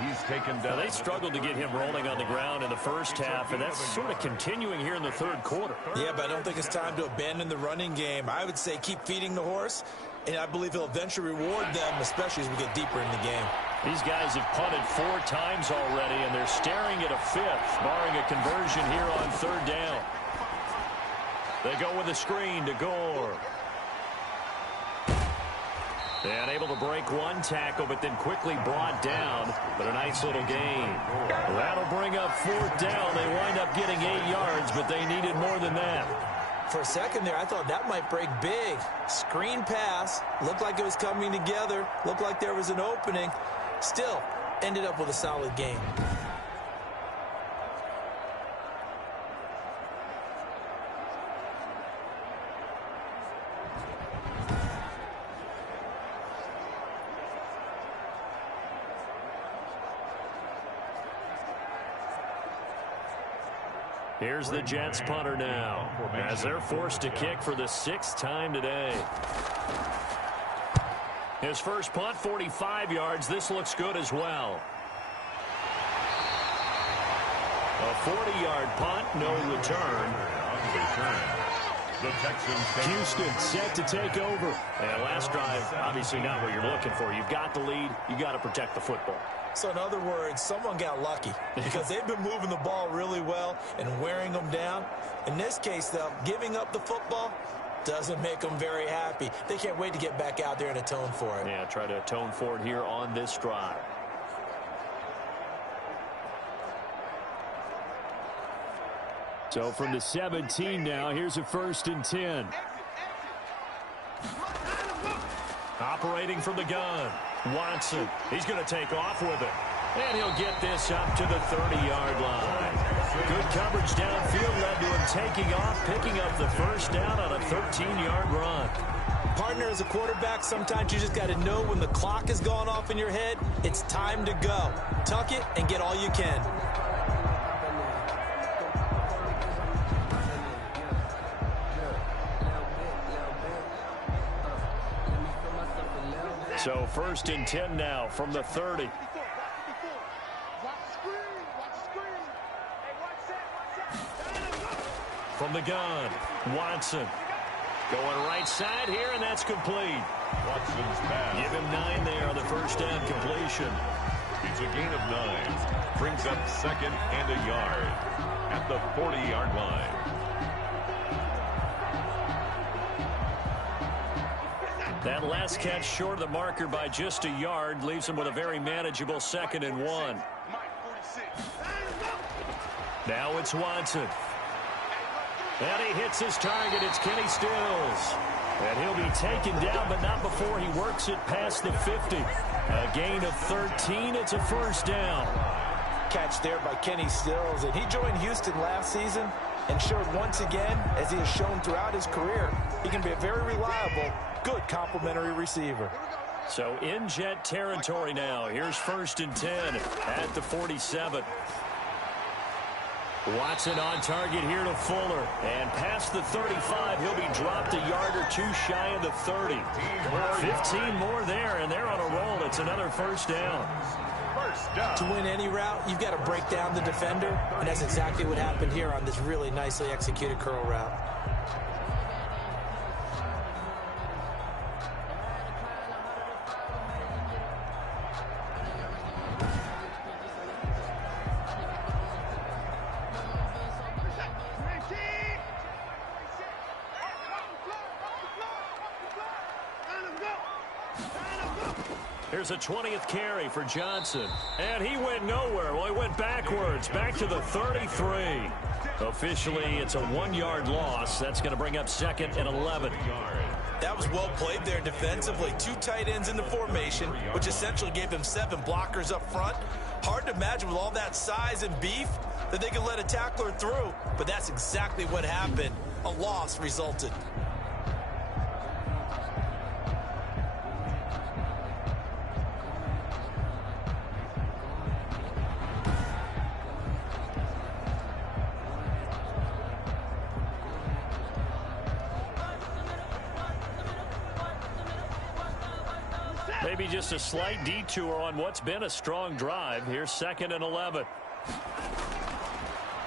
He's taken down. Now, they struggled to get him rolling on the ground in the first half, and that's sort of continuing here in the third quarter. Yeah, but I don't think it's time to abandon the running game. I would say keep feeding the horse, and I believe he'll eventually reward them, especially as we get deeper in the game. These guys have punted 4 times already, and they're staring at a 5th, barring a conversion here on 3rd down. They go with a screen to Gore. And able to break one tackle, but then quickly brought down. But a nice little gain. That'll bring up 4th down. They wind up getting 8 yards, but they needed more than that. For a second there, I thought that might break big. Screen pass. Looked like it was coming together. Looked like there was an opening. Still, ended up with a solid game. Here's the Jets punter now, as they're forced to kick for the 6th time today. His first punt, 45 yards. This looks good as well. A 40-yard punt, no return. The Texans. Houston set to take over. And last drive, obviously not what you're looking for. You've got the lead. You got to protect the football. So in other words, someone got lucky because they've been moving the ball really well and wearing them down. In this case, though, giving up the football doesn't make them very happy. They can't wait to get back out there and atone for it. Yeah, try to atone for it here on this drive. So from the 17 now, here's a 1st and 10. Operating from the gun. Watson, he's going to take off with it. And he'll get this up to the 30-yard line. Good coverage downfield led to him taking off, picking up the 1st down on a 13-yard run. Partner, as a quarterback, sometimes you just got to know when the clock has gone off in your head, it's time to go. Tuck it and get all you can. So 1st and 10 now from the 30. From the gun, Watson. Going right side here, and that's complete. Watson's pass. Give him 9 there on the 1st down completion. It's a gain of 9. Brings up 2nd and a yard at the 40-yard line. That last catch short of the marker by just a yard leaves him with a very manageable 2nd and 1. Now it's Watson. And he hits his target. It's Kenny Stills. And he'll be taken down, but not before he works it past the 50. A gain of 13. It's a 1st down. Catch there by Kenny Stills. And he joined Houston last season and showed once again, as he has shown throughout his career, he can be a very reliable, good complementary receiver. So in Jet territory now. Here's 1st and 10 at the 47. Watson on target here to Fuller. And past the 35, he'll be dropped a yard or two shy of the 30. 15 more there, and they're on a roll. It's another 1st down. To win any route, you've got to break down the defender, and that's exactly what happened here on this really nicely executed curl route. Here's a 20th carry for Johnson. And he went nowhere. Well, he went backwards, back to the 33. Officially, it's a 1-yard loss. That's going to bring up 2nd and 11. That was well played there defensively. 2 tight ends in the formation, which essentially gave them 7 blockers up front. Hard to imagine with all that size and beef that they could let a tackler through. But that's exactly what happened. A loss resulted. Maybe just a slight detour on what's been a strong drive. Here's 2nd and 11.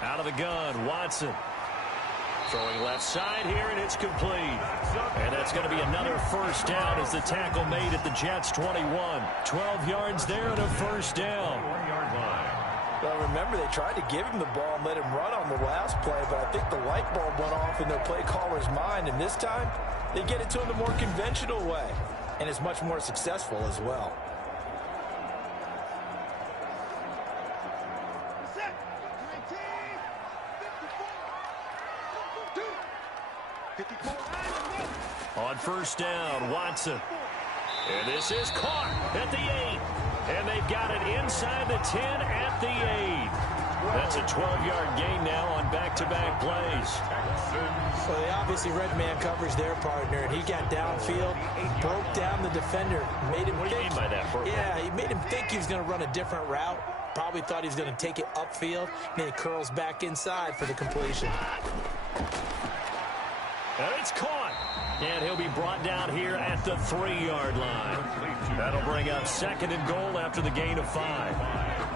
Out of the gun, Watson. Throwing left side here, and it's complete. And that's going to be another 1st down as the tackle made at the Jets' 21. 12 yards there and a 1st down. Well, remember, they tried to give him the ball and let him run on the last play, but I think the light bulb went off in their play caller's mind, and this time they get it to him the more conventional way. And it's much more successful as well. On 1st down, Watson. And this is caught at the 8. And they've got it inside the 10 at the 8. That's a 12-yard gain now on back-to-back plays. Well, they obviously read man coverage their partner, and he got downfield, broke down the defender, made him What do you mean by that, Bert? Yeah, he made him think he was going to run a different route. Probably thought he was going to take it upfield, and then he curls back inside for the completion. And it's caught. And he'll be brought down here at the 3-yard line. That'll bring up 2nd and goal after the gain of 5.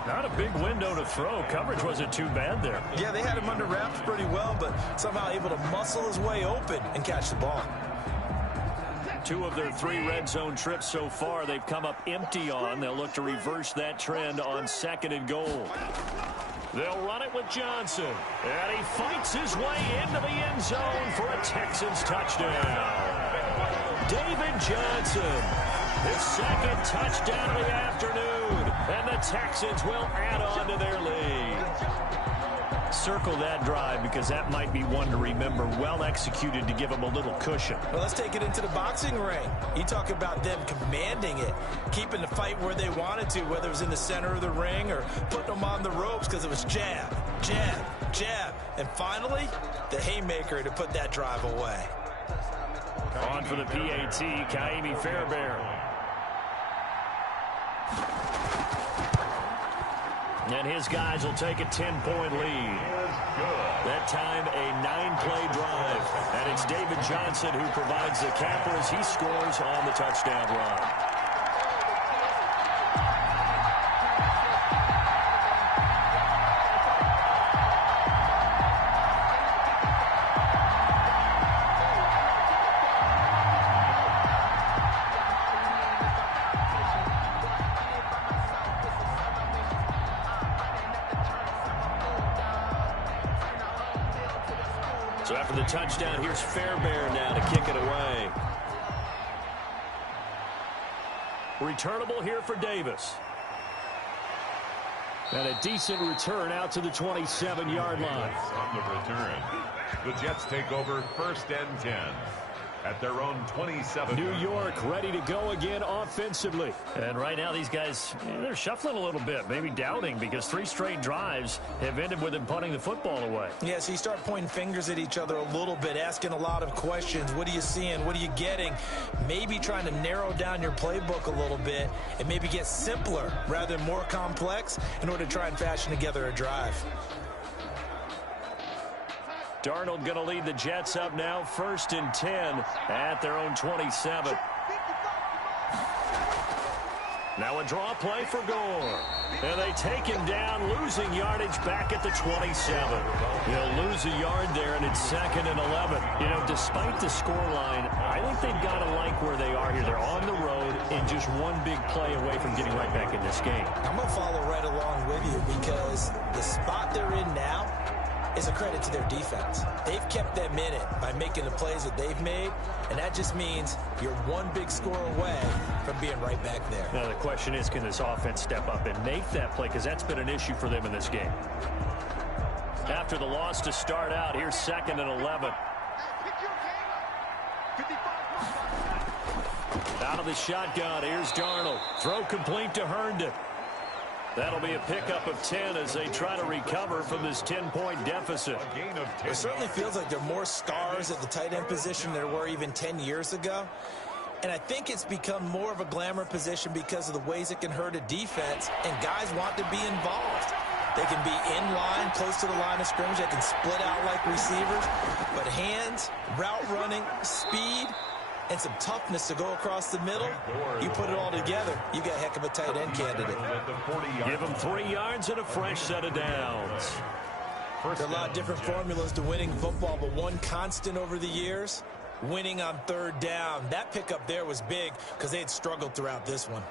Not a big window to throw. Coverage wasn't too bad there. Yeah, they had him under wraps pretty well, but somehow able to muscle his way open and catch the ball. 2 of their 3 red zone trips so far they've come up empty on. They'll look to reverse that trend on 2nd and goal. They'll run it with Johnson. And he fights his way into the end zone for a Texans touchdown. David Johnson, his 2nd touchdown of the afternoon. And the Texans will add on to their lead. Circle that drive because that might be one to remember. Well executed to give them a little cushion. Well, let's take it into the boxing ring. You talk about them commanding it, keeping the fight where they wanted to, whether it was in the center of the ring or putting them on the ropes because it was jab, jab, jab. And finally, the haymaker to put that drive away. On for the PAT, Kaimi Fairbairn. And his guys will take a 10-point lead. That time, a 9-play drive. And it's David Johnson who provides the capper as he scores on the touchdown run. So after the touchdown, here's Fairbairn now to kick it away. Returnable here for Davis. And a decent return out to the 27-yard line. On the return, the Jets take over 1st and 10. at their own 27. New York ready to go again offensively. And right now these guys, they're shuffling a little bit, maybe doubting, because 3 straight drives have ended with them punting the football away. Yeah, so you start pointing fingers at each other a little bit, asking a lot of questions. What are you seeing? What are you getting? Maybe trying to narrow down your playbook a little bit and maybe get simpler rather than more complex in order to try and fashion together a drive. Darnold going to lead the Jets up now, 1st and 10 at their own 27. Now a draw play for Gore. And they take him down, losing yardage back at the 27. He'll lose a yard there, and it's 2nd and 11. You know, despite the scoreline, I think they've got to like where they are here. They're on the road and just one big play away from getting right back in this game. I'm going to follow right along with you because the spot they're in now is a credit to their defense. They've kept them in it by making the plays that they've made, and that just means you're one big score away from being right back there. Now the question is, can this offense step up and make that play, because that's been an issue for them in this game. After the loss to start out, here's 2nd and 11. Out of the shotgun, here's Darnold. Throw complete to Herndon. That'll be a pickup of 10 as they try to recover from this 10-point deficit. It certainly feels like there are more stars at the tight end position than there were even 10 years ago. And I think it's become more of a glamour position because of the ways it can hurt a defense, and guys want to be involved. They can be in line, close to the line of scrimmage. They can split out like receivers. But hands, route running, speed, and some toughness to go across the middle, you put it all together, you got a heck of a tight end candidate. Give him 3 yards and a fresh set of downs. There are a lot of different formulas to winning football, but one constant over the years, winning on 3rd down. That pickup there was big because they had struggled throughout this one.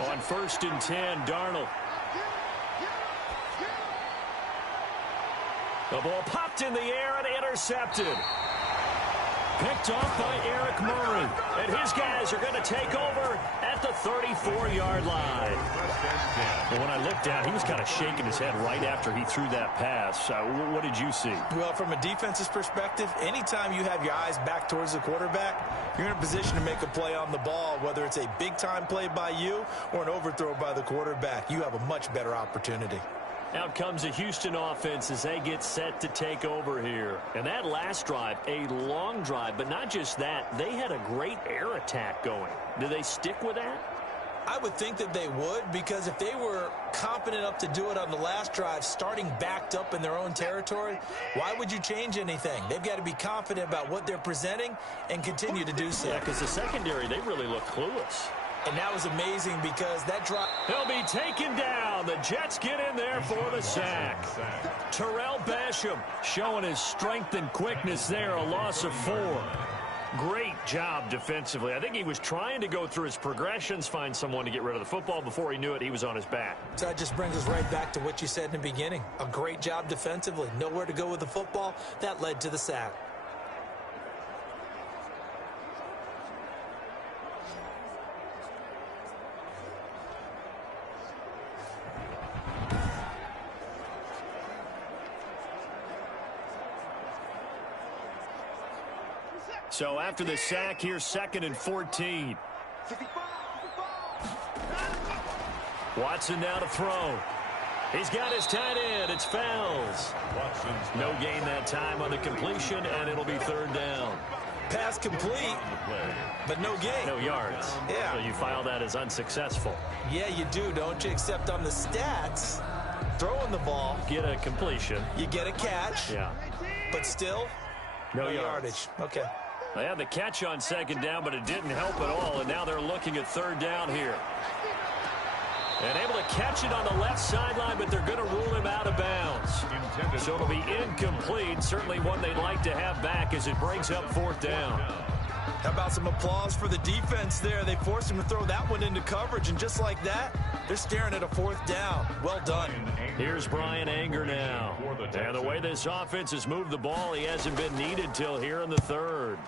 On 1st and 10, Darnold. The ball popped in the air and intercepted. Picked off by Eric Murray. And his guys are going to take over at the 34-yard line. Well, when I looked down, he was kind of shaking his head right after he threw that pass. What did you see? Well, from a defense's perspective, anytime you have your eyes back towards the quarterback, you're in a position to make a play on the ball, whether it's a big-time play by you or an overthrow by the quarterback. You have a much better opportunity. Out comes a Houston offense as they get set to take over here. And that last drive, a long drive, but not just that. They had a great air attack going. Do they stick with that? I would think that they would, because if they were competent enough to do it on the last drive, starting backed up in their own territory, why would you change anything? They've got to be confident about what they're presenting and continue to do so. Yeah, because the secondary, they really look clueless. And that was amazing because that drive... He'll be taken down. The Jets get in there for the sack. Terrell Basham showing his strength and quickness there, a loss of 4. Great job defensively. I think he was trying to go through his progressions, find someone to get rid of the football. Before he knew it, he was on his back. So that just brings us right back to what you said in the beginning. A great job defensively. Nowhere to go with the football. That led to the sack. So after the sack, here's 2nd and 14. Watson now to throw. He's got his tight end. It's Fells. No gain that time on the completion, and it'll be 3rd down. Pass complete, but no gain. No yards. Yeah. So you file that as unsuccessful. Yeah, you do, don't you? Except on the stats, throwing the ball. Get a completion. You get a catch. Yeah. But still, no yardage. Okay. They had the catch on 2nd down, but it didn't help at all, and now they're looking at 3rd down here. And able to catch it on the left sideline, but they're going to rule him out of bounds. So it'll be incomplete. Certainly one they'd like to have back as it brings up 4th down. How about some applause for the defense there? They forced him to throw that one into coverage, and just like that, they're staring at a 4th down. Well done. Here's Brian Anger now. And the way this offense has moved the ball, he hasn't been needed till here in the 3rd.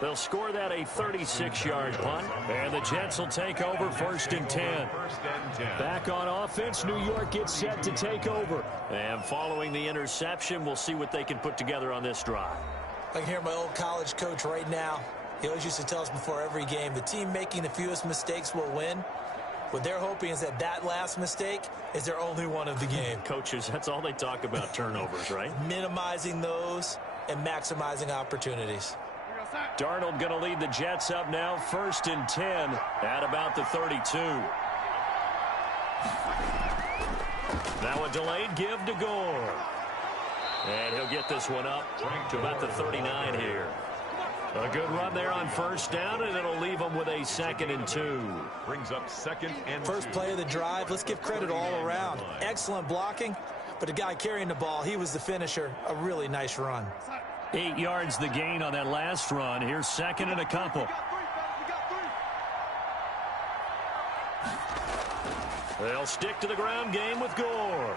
They'll score that a 36-yard punt, and the Jets will take over 1st and 10. Back on offense, New York gets set to take over. And following the interception, we'll see what they can put together on this drive. I can hear my old college coach right now. He always used to tell us before every game, the team making the fewest mistakes will win. What they're hoping is that last mistake is their only one of the game. Coaches, that's all they talk about, turnovers, right? Minimizing those and maximizing opportunities. Darnold going to lead the Jets up now, 1st and 10 at about the 32. Now a delayed give to Gore. And he'll get this one up to about the 39 here. A good run there on 1st down, and it'll leave them with a 2nd and 2. Brings up 2nd and 2. First play of the drive. Let's give credit all around. Excellent blocking, but the guy carrying the ball, he was the finisher. A really nice run. 8 yards the gain on that last run. Here's 2nd and a couple. They'll stick to the ground game with Gore.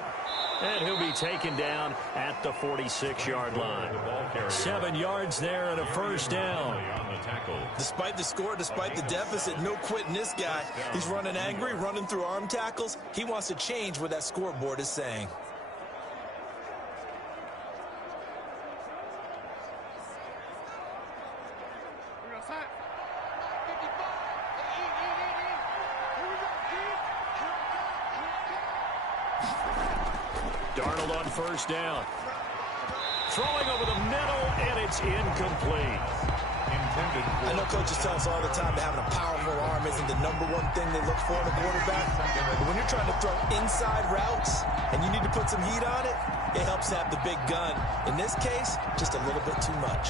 And he'll be taken down at the 46-yard line. 7 yards there and a 1st down. Despite the score, despite the deficit, no quitting this guy. He's running angry, running through arm tackles. He wants to change what that scoreboard is saying. Darnold on 1st down. Throwing over the middle, and it's incomplete. I know coaches tell us all the time that having a powerful arm isn't the #1 thing they look for in a quarterback. But when you're trying to throw inside routes and you need to put some heat on it, it helps to have the big gun. In this case, just a little bit too much.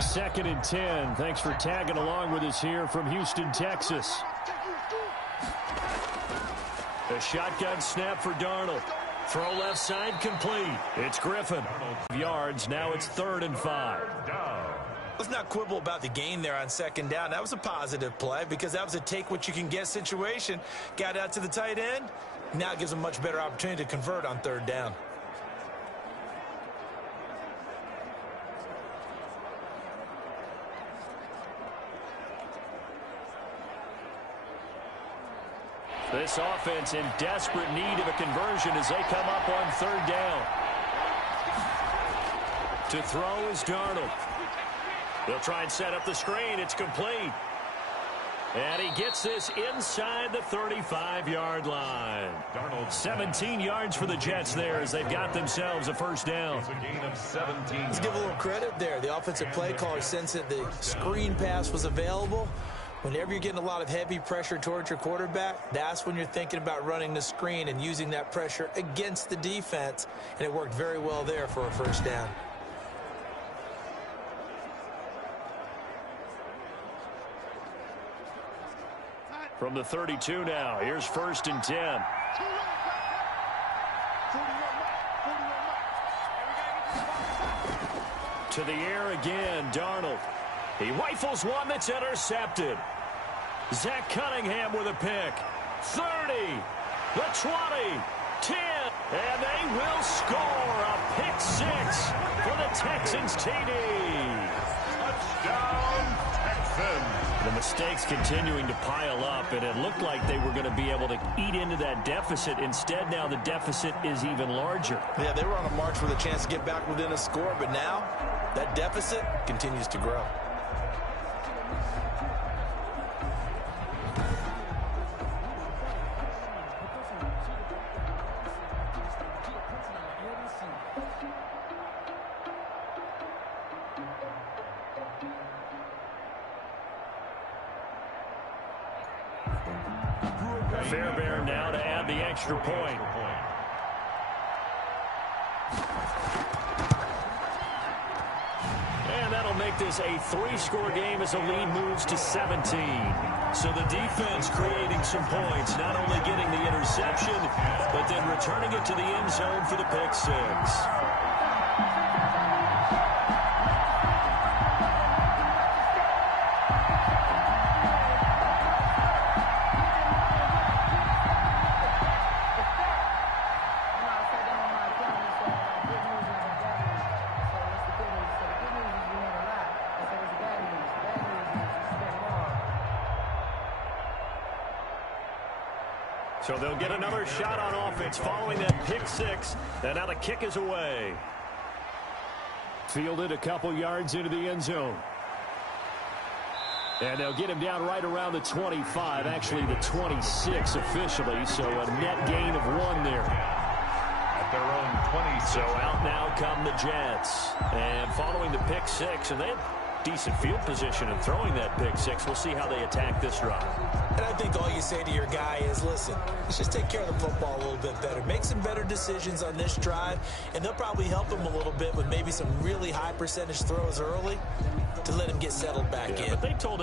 Second and 10. Thanks for tagging along with us here from Houston, Texas. A shotgun snap for Darnold. Throw left side complete. It's Griffin. Yards. Now it's 3rd and 5. Let's not quibble about the gain there on 2nd down. That was a positive play because that was a take-what-you-can-get situation. Got out to the tight end. Now it gives them a much better opportunity to convert on 3rd down. This offense in desperate need of a conversion as they come up on 3rd down. To throw is Darnold. They'll try and set up the screen. It's complete. And he gets this inside the 35-yard line. 17 yards for the Jets there as they've got themselves a 1st down. It's a gain of 17. Let's give a little credit there. The offensive play caller sensed that the screen pass was available. Whenever you're getting a lot of heavy pressure towards your quarterback, that's when you're thinking about running the screen and using that pressure against the defense. And it worked very well there for a 1st down. From the 32 now, here's 1st and 10. To the air again, Darnold. He rifles one that's intercepted. Zach Cunningham with a pick. 30, the 20, 10, and they will score a pick 6 for the Texans TD. Touchdown, Texans. The mistakes continuing to pile up, and it looked like they were going to be able to eat into that deficit. Instead, now the deficit is even larger. Yeah, they were on a march with a chance to get back within a score, but now that deficit continues to grow. Fairbairn now to add the extra point. And that'll make this a 3-score game as the lead moves to 17. So the defense creating some points, not only getting the interception, but then returning it to the end zone for the pick 6. So they'll get another shot on offense following that pick 6. And now the kick is away. Fielded a couple yards into the end zone. And they'll get him down right around the 25, actually the 26 officially. So a net gain of 1 there. At their own 20. So out now come the Jets. And following the pick 6, and they had decent field position in throwing that pick 6. We'll see how they attack this drive. And I think all you say to your guy is, listen, let's just take care of the football a little bit better. Make some better decisions on this drive, and they'll probably help him a little bit with maybe some really high percentage throws early to let him get settled back in. But they told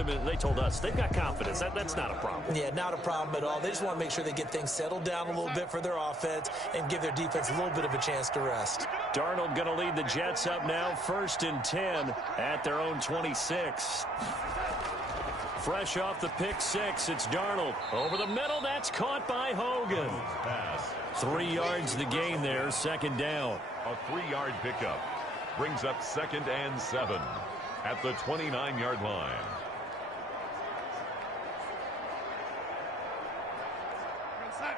us they've got confidence. That's not a problem. Yeah, not a problem at all. They just want to make sure they get things settled down a little bit for their offense and give their defense a little bit of a chance to rest. Darnold going to lead the Jets up now, 1st and 10 at their own 26. Fresh off the pick 6, it's Darnold. Over the middle, that's caught by Hogan. 3 yards the gain there, 2nd down. A 3-yard pickup brings up 2nd and 7 at the 29-yard line.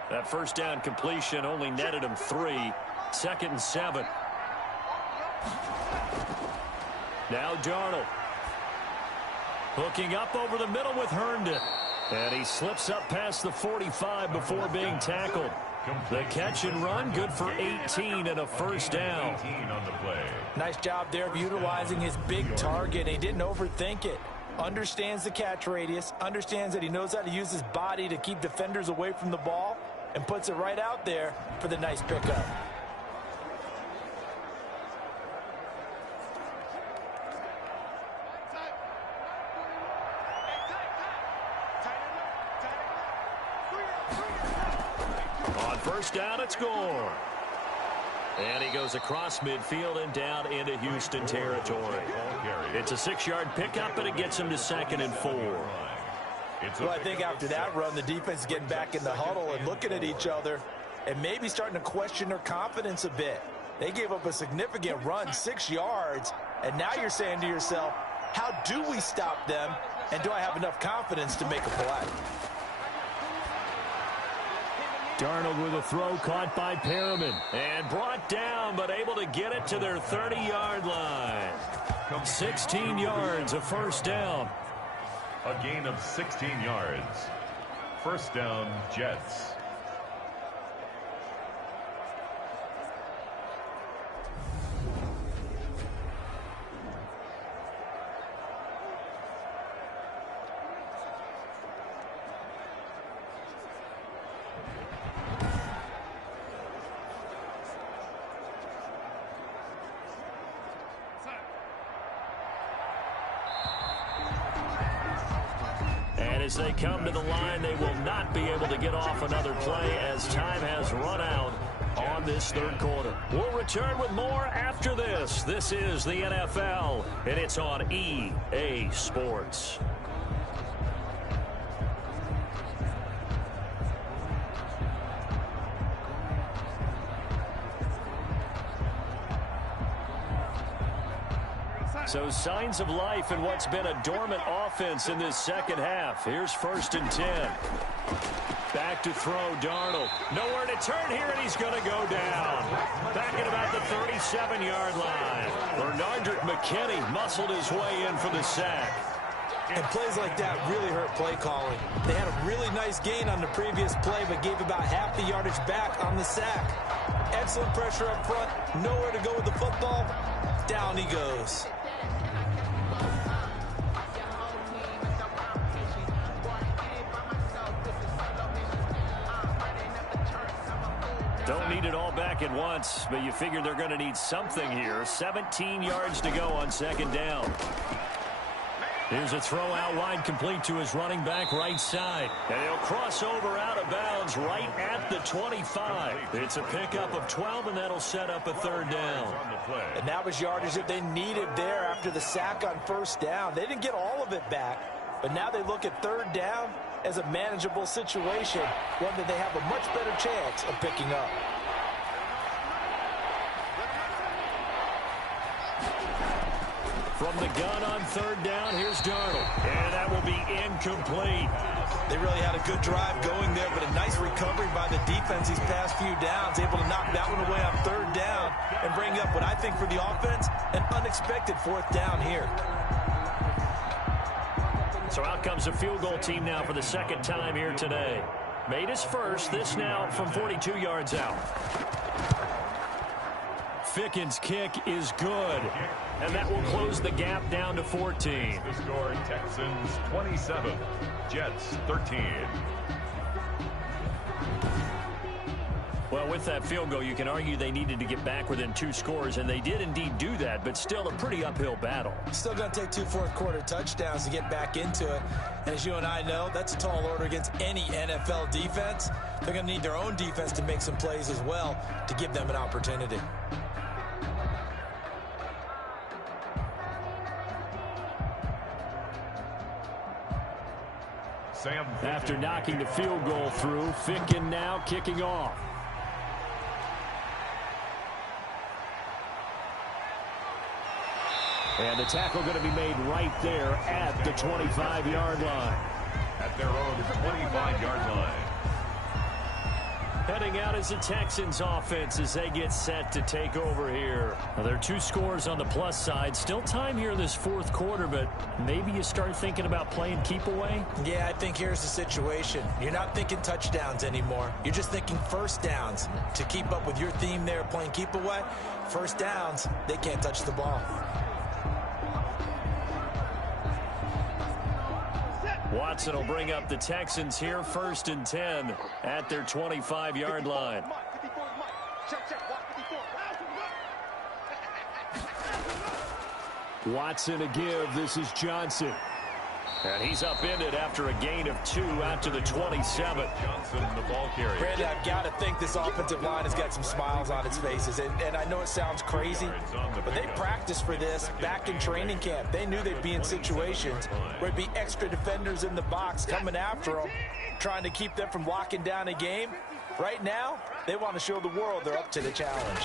That 1st down completion only netted him 3. 2nd and 7. Now Darnold. Hooking up over the middle with Herndon. And he slips up past the 45 before being tackled. The catch and run, good for 18 and a 1st down. On the play. Nice job there of utilizing his big target. He didn't overthink it. Understands the catch radius. Understands that he knows how to use his body to keep defenders away from the ball. And puts it right out there for the nice pickup. On 1st down, it's Gore. And he goes across midfield and down into Houston territory. It's a 6-yard pickup, and it gets him to 2nd and 4. Well, I think after that run, the defense is getting back in the huddle and looking at each other and maybe starting to question their confidence a bit. They gave up a significant run, 6 yards, and now you're saying to yourself, how do we stop them, and do I have enough confidence to make a play? Darnold with a throw caught by Perriman and brought down, but able to get it to their 30-yard line. 16 yards, a 1st down. A gain of 16 yards. 1st down, Jets. As they come to the line, they will not be able to get off another play as time has run out on this 3rd quarter. We'll return with more after this. This is the NFL, and it's on EA Sports. So signs of life in what's been a dormant offense in this 2nd half. Here's 1st and 10. Back to throw, Darnold. Nowhere to turn here, and he's going to go down. Back at about the 37-yard line. Bernardrick McKinney muscled his way in for the sack. And plays like that really hurt play calling. They had a really nice gain on the previous play, but gave about half the yardage back on the sack. Excellent pressure up front. Nowhere to go with the football. Down he goes. Don't need it all back at once, but you figure they're going to need something here. 17 yards to go on second down. Here's a throw out wide, complete to his running back right side. And he'll cross over out of bounds right at the 25. It's a pickup of 12, and that'll set up a third down. And that was yardage that they needed there after the sack on first down. They didn't get all of it back, but now they look at third down as a manageable situation, one that they have a much better chance of picking up. From the gun on third down, here's Darnold. And that will be incomplete. They really had a good drive going there, but a nice recovery by the defense these past few downs, able to knock that one away on third down and bring up what I think for the offense, an unexpected fourth down here. So out comes a field goal team now for the second time here today. Made his first, this now from 42 yards out. Ficken's kick is good, and that will close the gap down to 14. The score, Texans 27, Jets 13. Well, with that field goal, you can argue they needed to get back within 2 scores, and they did indeed do that, but still a pretty uphill battle. Still going to take 2 fourth-quarter touchdowns to get back into it. And as you and I know, that's a tall order against any NFL defense. They're going to need their own defense to make some plays as well to give them an opportunity. After knocking the field goal through, Ficken now kicking off. And the tackle going to be made right there at the 25-yard line. At their own 25-yard line. Heading out is the Texans offense as they get set to take over here. Well, there are 2 scores on the plus side. Still time here in this fourth quarter, but maybe you start thinking about playing keep away? Yeah, I think here's the situation. You're not thinking touchdowns anymore. You're just thinking first downs. To keep up with your theme there, playing keep away, first downs, they can't touch the ball. Watson will bring up the Texans here, 1st and 10 at their 25-yard line. Watson a give. This is Johnson. And he's upended after a gain of 2 out to the 27. Johnson, the ball carrier. Brandon, I've got to think this offensive line has got some smiles on its faces. And I know it sounds crazy, but they practiced for this back in training camp. They knew they'd be in situations where it'd be extra defenders in the box coming after them, trying to keep them from locking down a game. Right now, they want to show the world they're up to the challenge.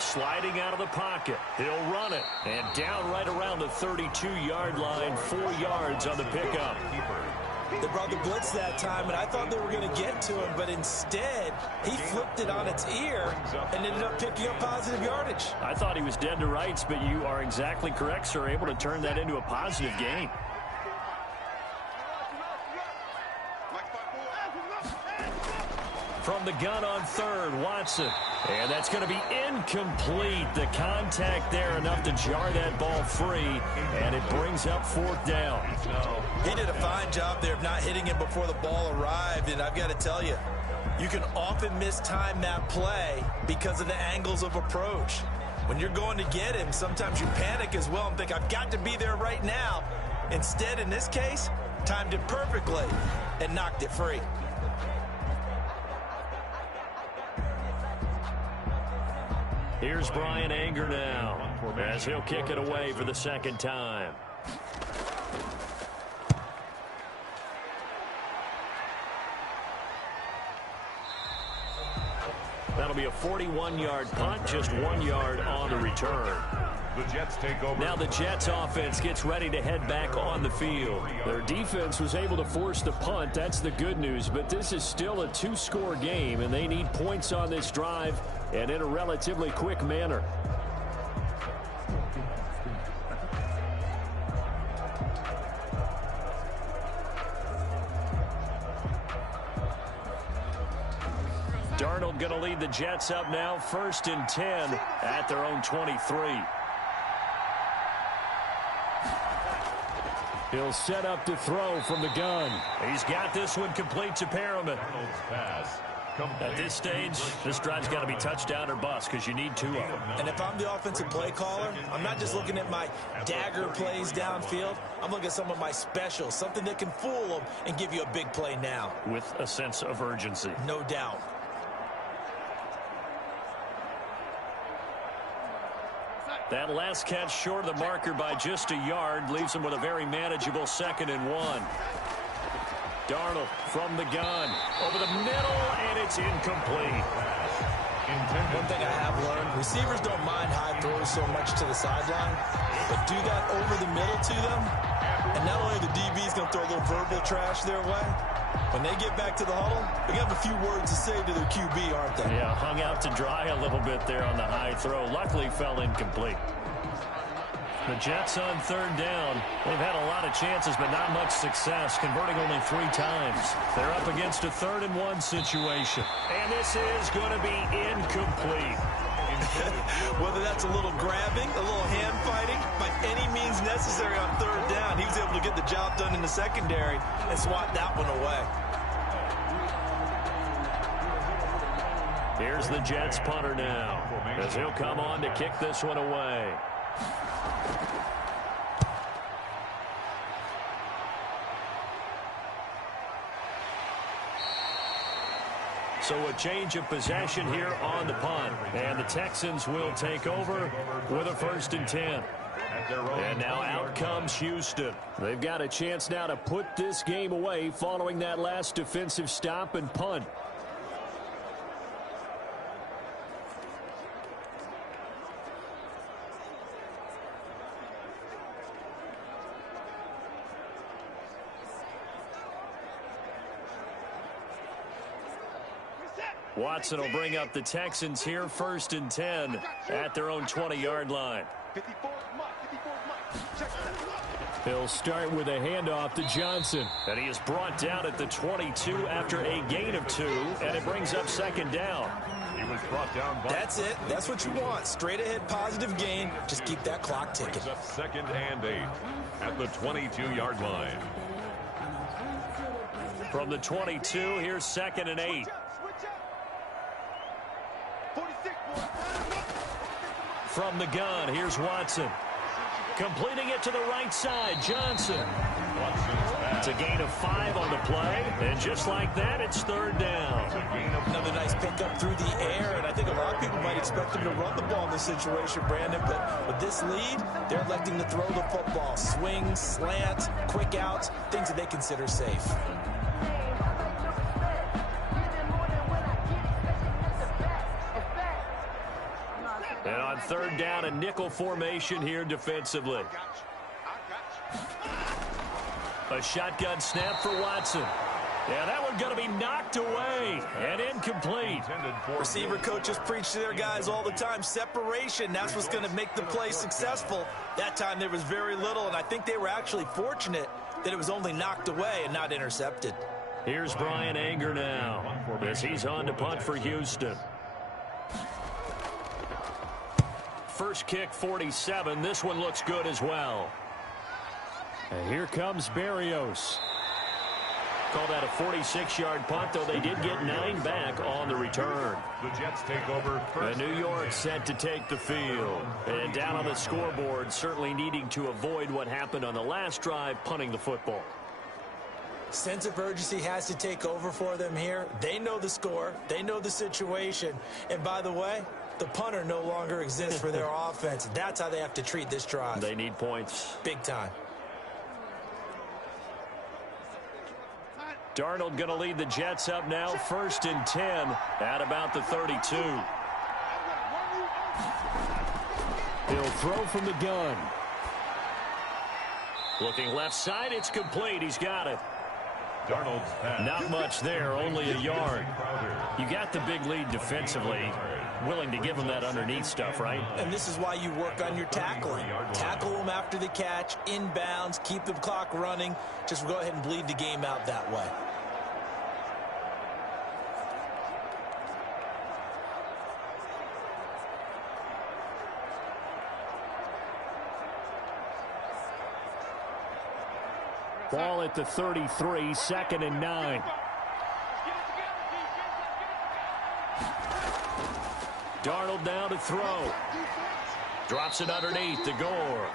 Sliding out of the pocket. He'll run it. And down right around the 32-yard line, 4 yards on the pickup. They brought the blitz that time, and I thought they were going to get to him, but instead, he flipped it on its ear and ended up picking up positive yardage. I thought he was dead to rights, but you are exactly correct, sir. Able to turn that into a positive gain. From the gun on third, Watson. And that's going to be incomplete. The contact there enough to jar that ball free, and it brings up 4th down. He did a fine job there of not hitting him before the ball arrived, and I've got to tell you, you can often mistime that play because of the angles of approach. When you're going to get him, sometimes you panic as well and think, I've got to be there right now. Instead, in this case, timed it perfectly and knocked it free. Here's Brian Anger now as he'll kick it away for the second time. That'll be a 41-yard punt, just 1 yard on the return. The Jets take over. Now the Jets offense gets ready to head back on the field. Their defense was able to force the punt. That's the good news, but this is still a 2-score game, and they need points on this drive and in a relatively quick manner. Darnold going to lead the Jets up now, 1st and 10 at their own 23. He'll set up to throw from the gun. He's got this one complete to Perriman. At this stage, this drive's got to be touchdown or bust because you need 2 of them. And if I'm the offensive play caller, I'm not just looking at my dagger plays downfield. I'm looking at some of my specials, something that can fool them and give you a big play now. With a sense of urgency. No doubt. That last catch short of the marker by just a yard leaves him with a very manageable 2nd and 1. Darnold from the gun, over the middle, and it's incomplete. One thing I have learned, receivers don't mind high throws so much to the sideline, but do that over the middle to them, and not only the DB's going to throw a little verbal trash their way, when they get back to the huddle, they have a few words to say to their QB, aren't they? Yeah, hung out to dry a little bit there on the high throw. Luckily, fell incomplete. The Jets on 3rd down. They've had a lot of chances, but not much success, converting only 3 times. They're up against a 3rd and 1 situation. And this is going to be incomplete. Whether that's a little grabbing, a little hand fighting, by any means necessary on 3rd down, he was able to get the job done in the secondary and swat that one away. Here's the Jets punter now, as he'll come on to kick this one away. So a change of possession here on the punt. And the Texans will take over with a 1st and 10. And now out comes Houston. They've got a chance now to put this game away following that last defensive stop and punt. Watson will bring up the Texans here, 1st and 10 at their own 20-yard line. He'll start with a handoff to Johnson. And he is brought down at the 22 after a gain of 2, and it brings up 2nd down. He was brought down by... That's it. That's what you want. Straight ahead positive gain. Just keep that clock ticking. Up 2nd and 8 at the 22-yard line. From the 22, here's 2nd and 8. From the gun, here's Watson. Completing it to the right side, Johnson. It's a gain of 5 on the play, and just like that, it's 3rd down. Another nice pickup through the air, and I think a lot of people might expect him to run the ball in this situation, Brandon, but with this lead, they're electing to throw the football. Swing, slant, quick outs, things that they consider safe. And on 3rd down, a nickel formation here defensively. A shotgun snap for Watson. Yeah, that one's going to be knocked away and incomplete. Receiver coaches preach to their guys all the time. Separation, that's what's going to make the play successful. That time there was very little, and I think they were actually fortunate that it was only knocked away and not intercepted. Here's Brian Anger now as he's on to punt for Houston. First kick, 47. This one looks good as well. And here comes Berrios. Call that a 46-yard punt, though they did get 9 back on the return. The Jets take over first. New York set to take the field. And down on the scoreboard, certainly needing to avoid what happened on the last drive, punting the football. Sense of urgency has to take over for them here. They know the score. They know the situation. And by the way, the punter no longer exists for their offense. That's how they have to treat this drive. They need points. Big time. Darnold going to lead the Jets up now, 1st and 10 at about the 32. He'll throw from the gun. Looking left side, it's complete. He's got it. Darnold's pass. Not much there, only a yard. You got the big lead defensively. Willing to give them that underneath stuff, right? And this is why you work on your tackling. Tackle them after the catch, inbounds, keep the clock running. Just go ahead and bleed the game out that way. Ball at the 33, 2nd and 9. Darnold down to throw. Drops it underneath to Gore.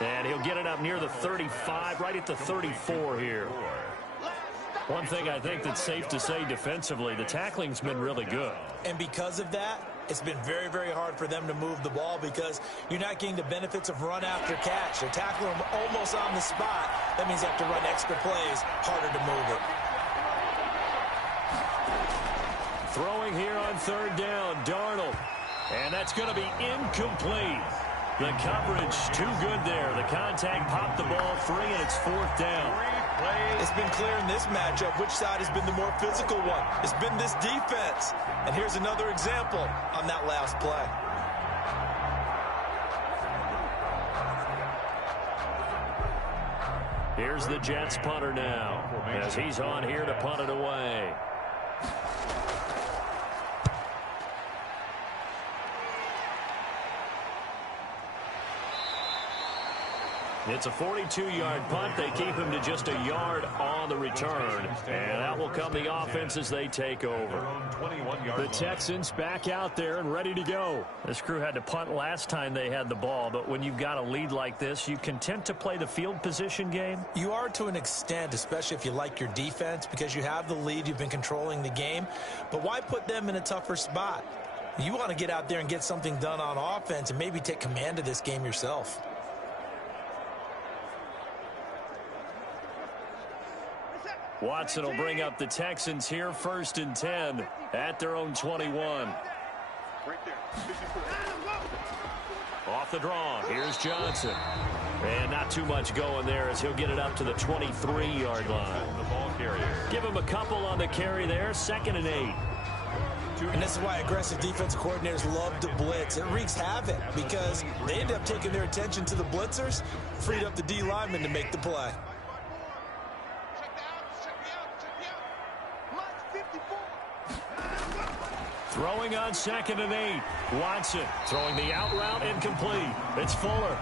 And he'll get it up near the 35, right at the 34 here. One thing I think that's safe to say defensively, the tackling's been really good. And because of that, it's been very, very hard for them to move the ball because you're not getting the benefits of run after catch. They're tackling them almost on the spot. That means they have to run extra plays, harder to move it. Throwing here on 3rd down, Darnold. And that's going to be incomplete. The coverage too good there. The contact popped the ball free, and it's 4th down. It's been clear in this matchup which side has been the more physical one. It's been this defense. And here's another example on that last play. Here's the Jets punter now as he's on here to punt it away. It's a 42-yard punt. They keep him to just a yard on the return. And that will come the offense as they take over. The Texans back out there and ready to go. This crew had to punt last time they had the ball, but when you've got a lead like this, you content to play the field position game? You are to an extent, especially if you like your defense, because you have the lead, you've been controlling the game. But why put them in a tougher spot? You want to get out there and get something done on offense and maybe take command of this game yourself. Watson will bring up the Texans here 1st and 10 at their own 21. Off the draw, here's Johnson. And not too much going there as he'll get it up to the 23-yard line. Give him a couple on the carry there, 2nd and 8. And this is why aggressive defensive coordinators love to blitz. It wreaks havoc because they end up taking their attention to the blitzers, freed up the D lineman to make the play. Throwing on 2nd and 8. Watson throwing the out route incomplete. It's Fuller.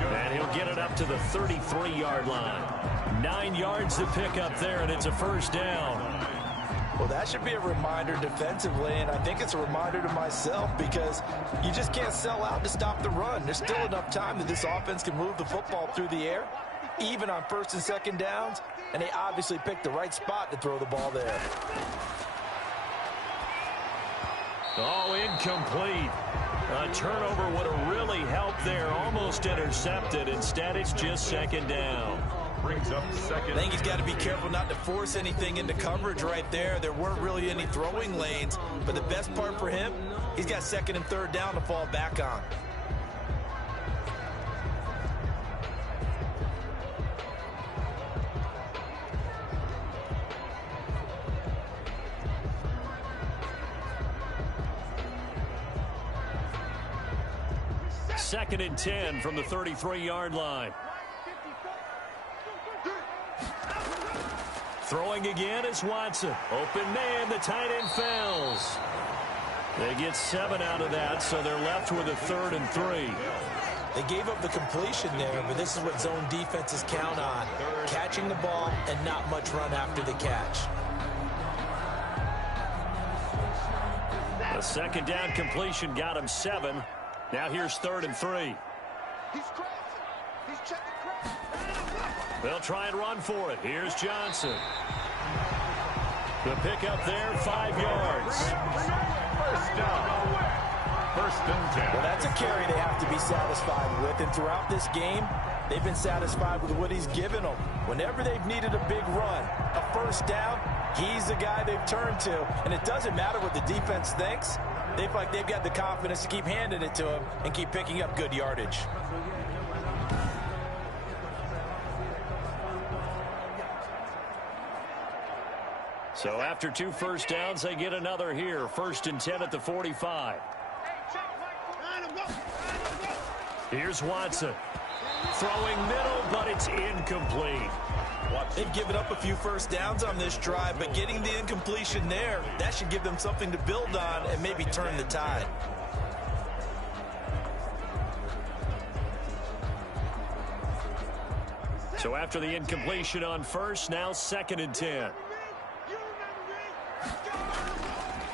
And he'll get it up to the 33-yard line. 9 yards to pick up there, and it's a 1st down. Well, that should be a reminder defensively, and I think it's a reminder to myself because you just can't sell out to stop the run. There's still enough time that this offense can move the football through the air, even on 1st and 2nd downs, and they obviously picked the right spot to throw the ball there. Oh, incomplete. A turnover would have really helped there. Almost intercepted. Instead, it's just 2nd down. Brings up 2nd. I think he's got to be careful not to force anything into coverage right there. There weren't really any throwing lanes. But the best part for him, he's got 2nd and 3rd down to fall back on. Second and 10 from the 33-yard line. Throwing again is Watson. Open man, the tight end fails. They get 7 out of that, so they're left with a 3rd and 3. They gave up the completion there, but this is what zone defenses count on. Catching the ball and not much run after the catch. A 2nd down completion got him 7. Now here's 3rd and 3. They'll try and run for it. Here's Johnson. The pickup there, 5 yards. 1st down. 1st and 10. Well, that's a carry they have to be satisfied with. And throughout this game, they've been satisfied with what he's given them. Whenever they've needed a big run, a 1st down, he's the guy they've turned to. And it doesn't matter what the defense thinks. They feel like they've got the confidence to keep handing it to him and keep picking up good yardage. So after 2 1st downs, they get another here. 1st and 10 at the 45. Here's Watson. Throwing middle, but it's incomplete. They've given up a few 1st downs on this drive, but getting the incompletion there, that should give them something to build on and maybe turn the tide. So after the incompletion on first, now 2nd and 10.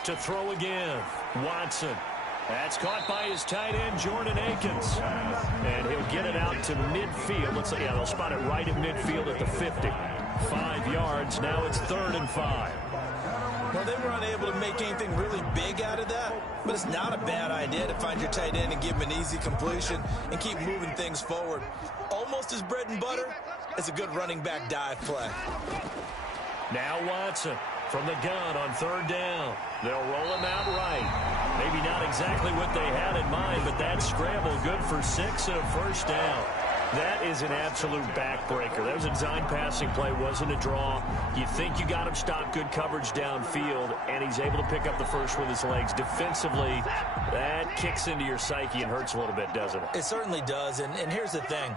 To throw again, Watson. That's caught by his tight end, Jordan Akins. And he'll get it out to midfield. Let's say, yeah, they'll spot it right at midfield at the 50. 5 yards. Now it's 3rd and 5. Well, they were unable to make anything really big out of that, but it's not a bad idea to find your tight end and give him an easy completion and keep moving things forward. Almost as bread and butter as a good running back dive play. Now Watson from the gun on 3rd down. They'll roll him out right. Maybe not exactly what they had in mind, but that scramble good for 6 and a 1st down. That is an absolute backbreaker. That was a design passing play, wasn't a draw. You think you got him stopped, good coverage downfield, and he's able to pick up the first with his legs. Defensively, that kicks into your psyche and hurts a little bit, doesn't it? It certainly does, and here's the thing.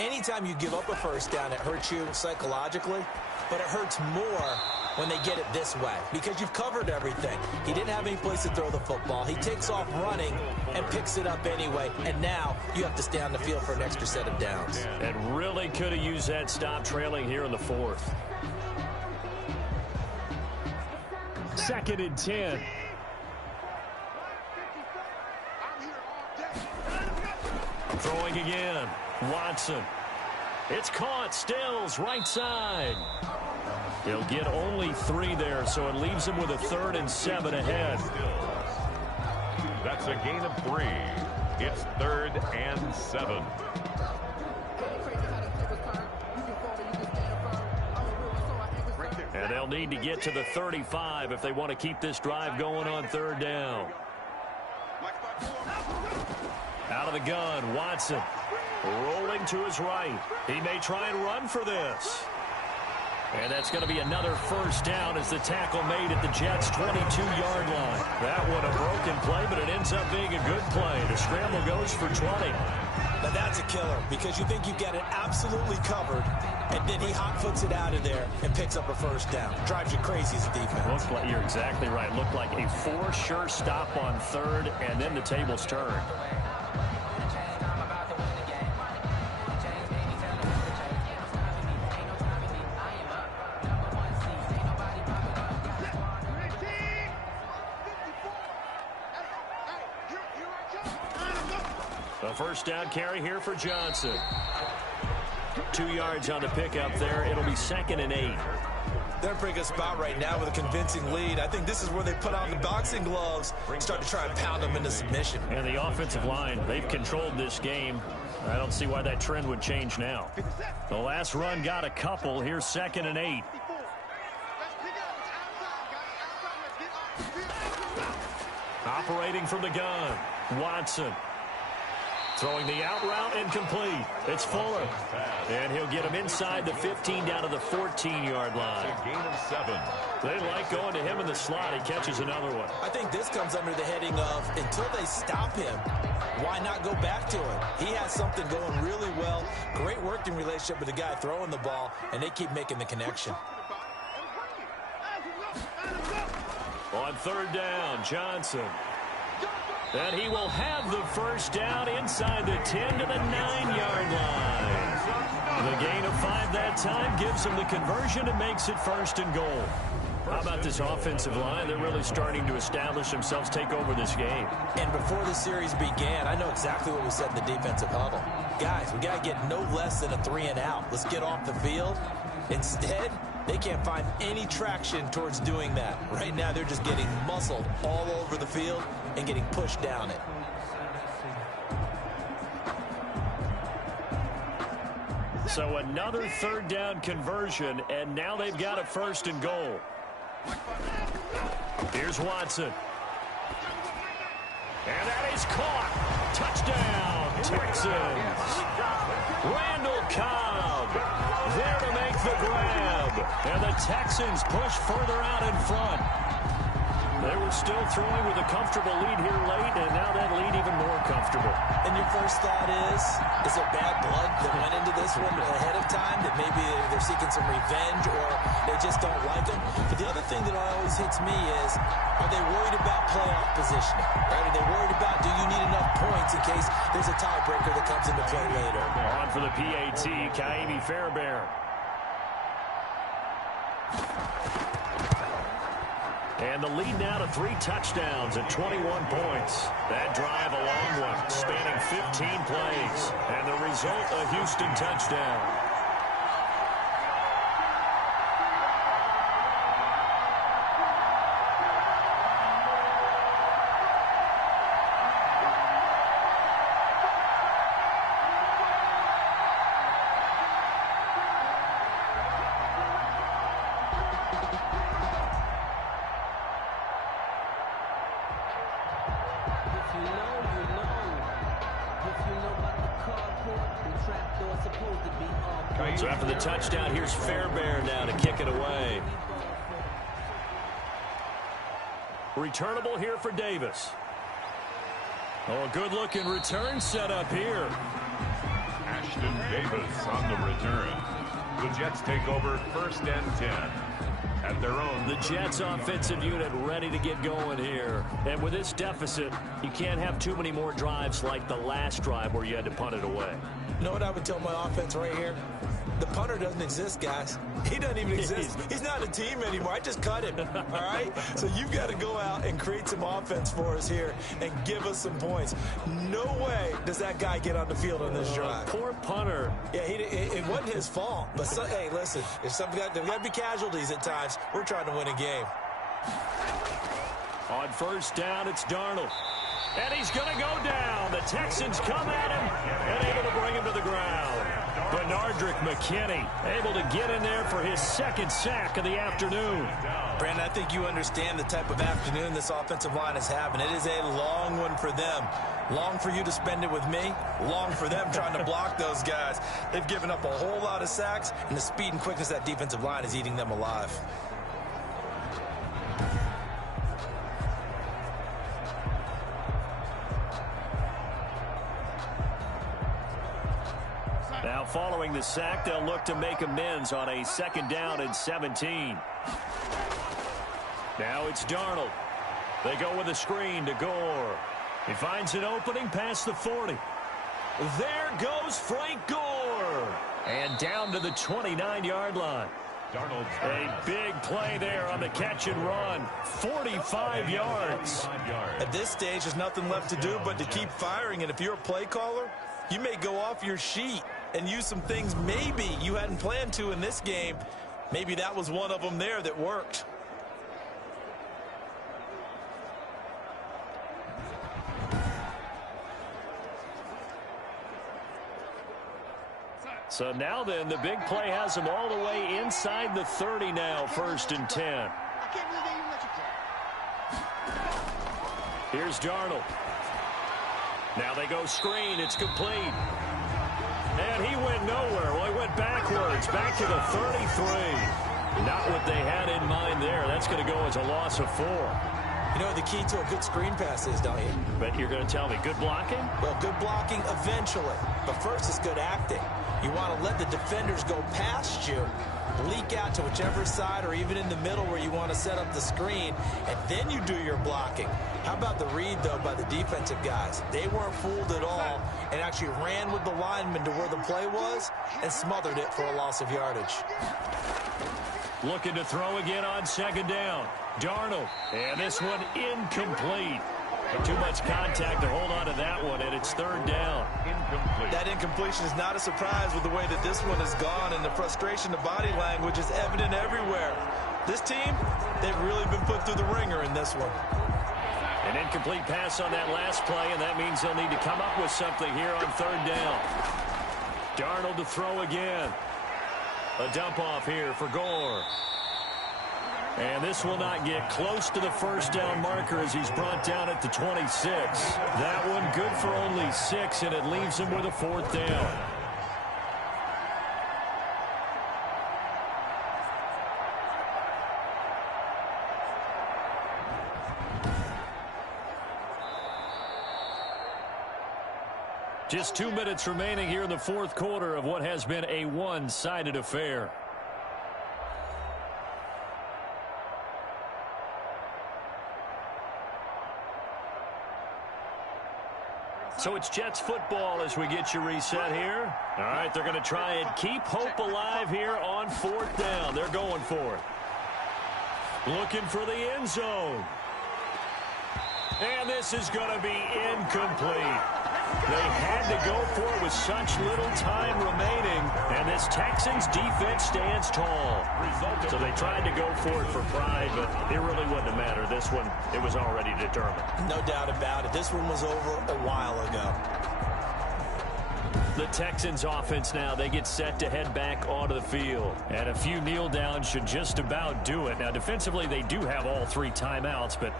Anytime you give up a 1st down, it hurts you psychologically, but it hurts more when they get it this way because you've covered everything. He didn't have any place to throw the football. He takes off running and picks it up anyway, and now you have to stay on the field for an extra set of downs. And really could have used that stop trailing here in the 4th. 2nd and 10. Throwing again. Watson. It's caught. Stills right side. He'll get only 3 there, so it leaves him with a 3rd and 7 ahead. That's a gain of 3. It's 3rd and 7. And they'll need to get to the 35 if they want to keep this drive going on 3rd down. Out of the gun, Watson. Rolling to his right. He may try and run for this. And that's going to be another 1st down as the tackle made at the Jets' 22-yard line. That one a broken play, but it ends up being a good play. The scramble goes for 20. Now that's a killer because you think you've got it absolutely covered, and then he hot-foots it out of there and picks up a 1st down. Drives you crazy as a defense. You're exactly right. Looked like a for-sure stop on 3rd, and then the tables turned. A 1st down carry here for Johnson. 2 yards on the pickup there. It'll be 2nd and 8. They're in a pretty good spot right now with a convincing lead. I think this is where they put on the boxing gloves, start to try and pound them into submission. And the offensive line, they've controlled this game. I don't see why that trend would change now. The last run got a couple. Here's 2nd and 8. Operating from the gun, Watson. Throwing the out route incomplete. It's Fuller. And he'll get him inside the 15 down to the 14-yard line. A gain of 7. They like going to him in the slot. He catches another one. I think this comes under the heading of until they stop him, why not go back to him? He has something going really well. Great working relationship with the guy throwing the ball, and they keep making the connection. On 3rd down, Johnson. And he will have the 1st down inside the 10 to the 9-yard line. The gain of 5 that time gives him the conversion and makes it 1st and goal. How about this offensive line? They're really starting to establish themselves, take over this game. And before the series began, I know exactly what we said in the defensive huddle. Guys, we got to get no less than a 3 and out. Let's get off the field. Instead, they can't find any traction towards doing that. Right now, they're just getting muscled all over the field and getting pushed down it. So another 3rd down conversion, and now they've got a 1st and goal. Here's Watson. And that is caught. Touchdown, Texans. Randall Cobb there to make the grab. And the Texans push further out in front. They were still throwing with a comfortable lead here late, and now that lead even more comfortable. And your first thought is there bad blood that went into this one ahead of time, that maybe they're seeking some revenge or they just don't like them. But the other thing that always hits me is, are they worried about playoff positioning? Right? Are they worried about, do you need enough points in case there's a tiebreaker that comes into play later? On for the PAT, Kaimi Fairbairn. And the lead now to 3 touchdowns at 21 points. That drive a long one, spanning 15 plays. And the result, a Houston touchdown. So after the touchdown, here's Fairbairn now to kick it away. Returnable here for Davis. Oh, a good-looking return set up here. Ashton Davis on the return. The Jets take over 1st and 10. At their own. The Jets offensive unit ready to get going here. And with this deficit, you can't have too many more drives like the last drive where you had to punt it away. You know what I would tell my offense right here? The punter doesn't exist, guys. He doesn't even exist. He's not a team anymore. I just cut him, all right? So you've got to go out and create some offense for us here and give us some points. No way does that guy get on the field on this drive. Poor punter. Yeah, it wasn't his fault. But, hey, listen, if there's got to be casualties at times. We're trying to win a game. On 1st down, it's Darnold. And he's going to go down. The Texans come at him and able to bring him to the ground. Benardrick McKinney able to get in there for his 2nd sack of the afternoon. Brandon, I think you understand the type of afternoon this offensive line is having. It is a long one for them. Long for you to spend it with me. Long for them trying to block those guys. They've given up a whole lot of sacks, and the speed and quickness of that defensive line is eating them alive. Now following the sack, they'll look to make amends on a 2nd down and 17. Now it's Darnold. They go with a screen to Gore. He finds an opening past the 40. There goes Frank Gore. And down to the 29-yard line. Darnold's a big play there on the catch and run. 45 yards. At this stage, there's nothing left to do but to keep firing. And if you're a play caller, you may go off your sheet and use some things maybe you hadn't planned to in this game. Maybe that was one of them there that worked. So now then, the big play has them all the way inside the 30 now, 1st and 10. Here's Darnold. Now they go screen. It's complete. And he went nowhere. Well, he went backwards, back to the 33. Not what they had in mind there. That's going to go as a loss of 4. You know what the key to a good screen pass is, don't you? But you're going to tell me, good blocking? Well, good blocking eventually. But first, it's good acting. You want to let the defenders go past you, leak out to whichever side or even in the middle where you want to set up the screen, and then you do your blocking. How about the read, though, by the defensive guys? They weren't fooled at all and actually ran with the lineman to where the play was and smothered it for a loss of yardage. Looking to throw again on 2nd down. Darnold. And this one incomplete. Too much contact to hold on to that one, and it's 3rd down. Incomplete. That incompletion is not a surprise with the way that this one has gone, and the frustration, the body language is evident everywhere. This team, they've really been put through the ringer in this one. An incomplete pass on that last play, and that means they'll need to come up with something here on 3rd down. Darnold to throw again. A dump off here for Gore. And this will not get close to the 1st down marker as he's brought down at the 26. That one good for only 6, and it leaves him with a 4th down. Just 2 minutes remaining here in the fourth quarter of what has been a one-sided affair. So it's Jets football as we get you reset here. All right, they're going to try and keep hope alive here on fourth down. They're going for it. Looking for the end zone. And this is going to be incomplete. They had to go for it with such little time remaining, and this Texans defense stands tall. So they tried to go for it for pride, but it really wouldn't have mattered. This one, it was already determined. No doubt about it. This one was over a while ago. The Texans offense now, they get set to head back onto the field. And a few kneel downs should just about do it. Now, defensively, they do have all 3 timeouts, but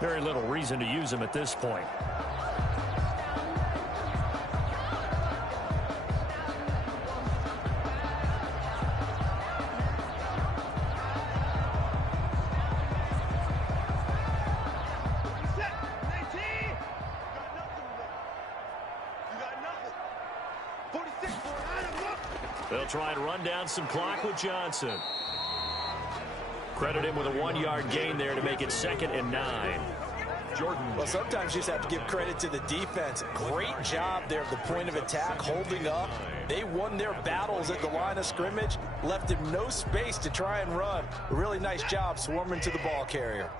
very little reason to use them at this point. They'll try and run down some clock with Johnson. Credit him with a 1-yard gain there to make it 2nd and 9. Jordan. Well, sometimes you just have to give credit to the defense. Great job there at the point of attack, holding up. They won their battles at the line of scrimmage, left him no space to try and run. A really nice job swarming to the ball carrier.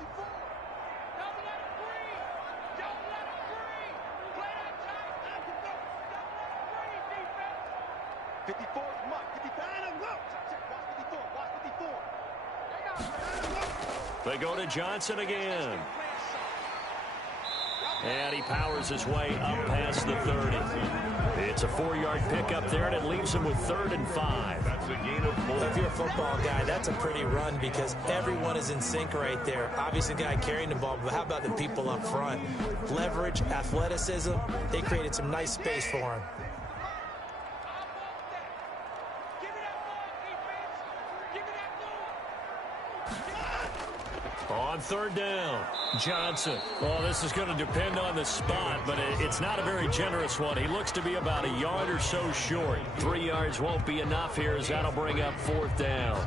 They go to Johnson again. And he powers his way up past the 30. It's a 4-yard pickup there, and it leaves him with 3rd and 5. That's a gain of 4. If you're a football guy, that's a pretty run because everyone is in sync right there. Obviously, the guy carrying the ball, but how about the people up front? Leverage, athleticism, they created some nice space for him. On 3rd down, Johnson. Well, this is going to depend on the spot, but it's not a very generous one. He looks to be about 1 yard or so short. 3 yards won't be enough here as that'll bring up 4th down.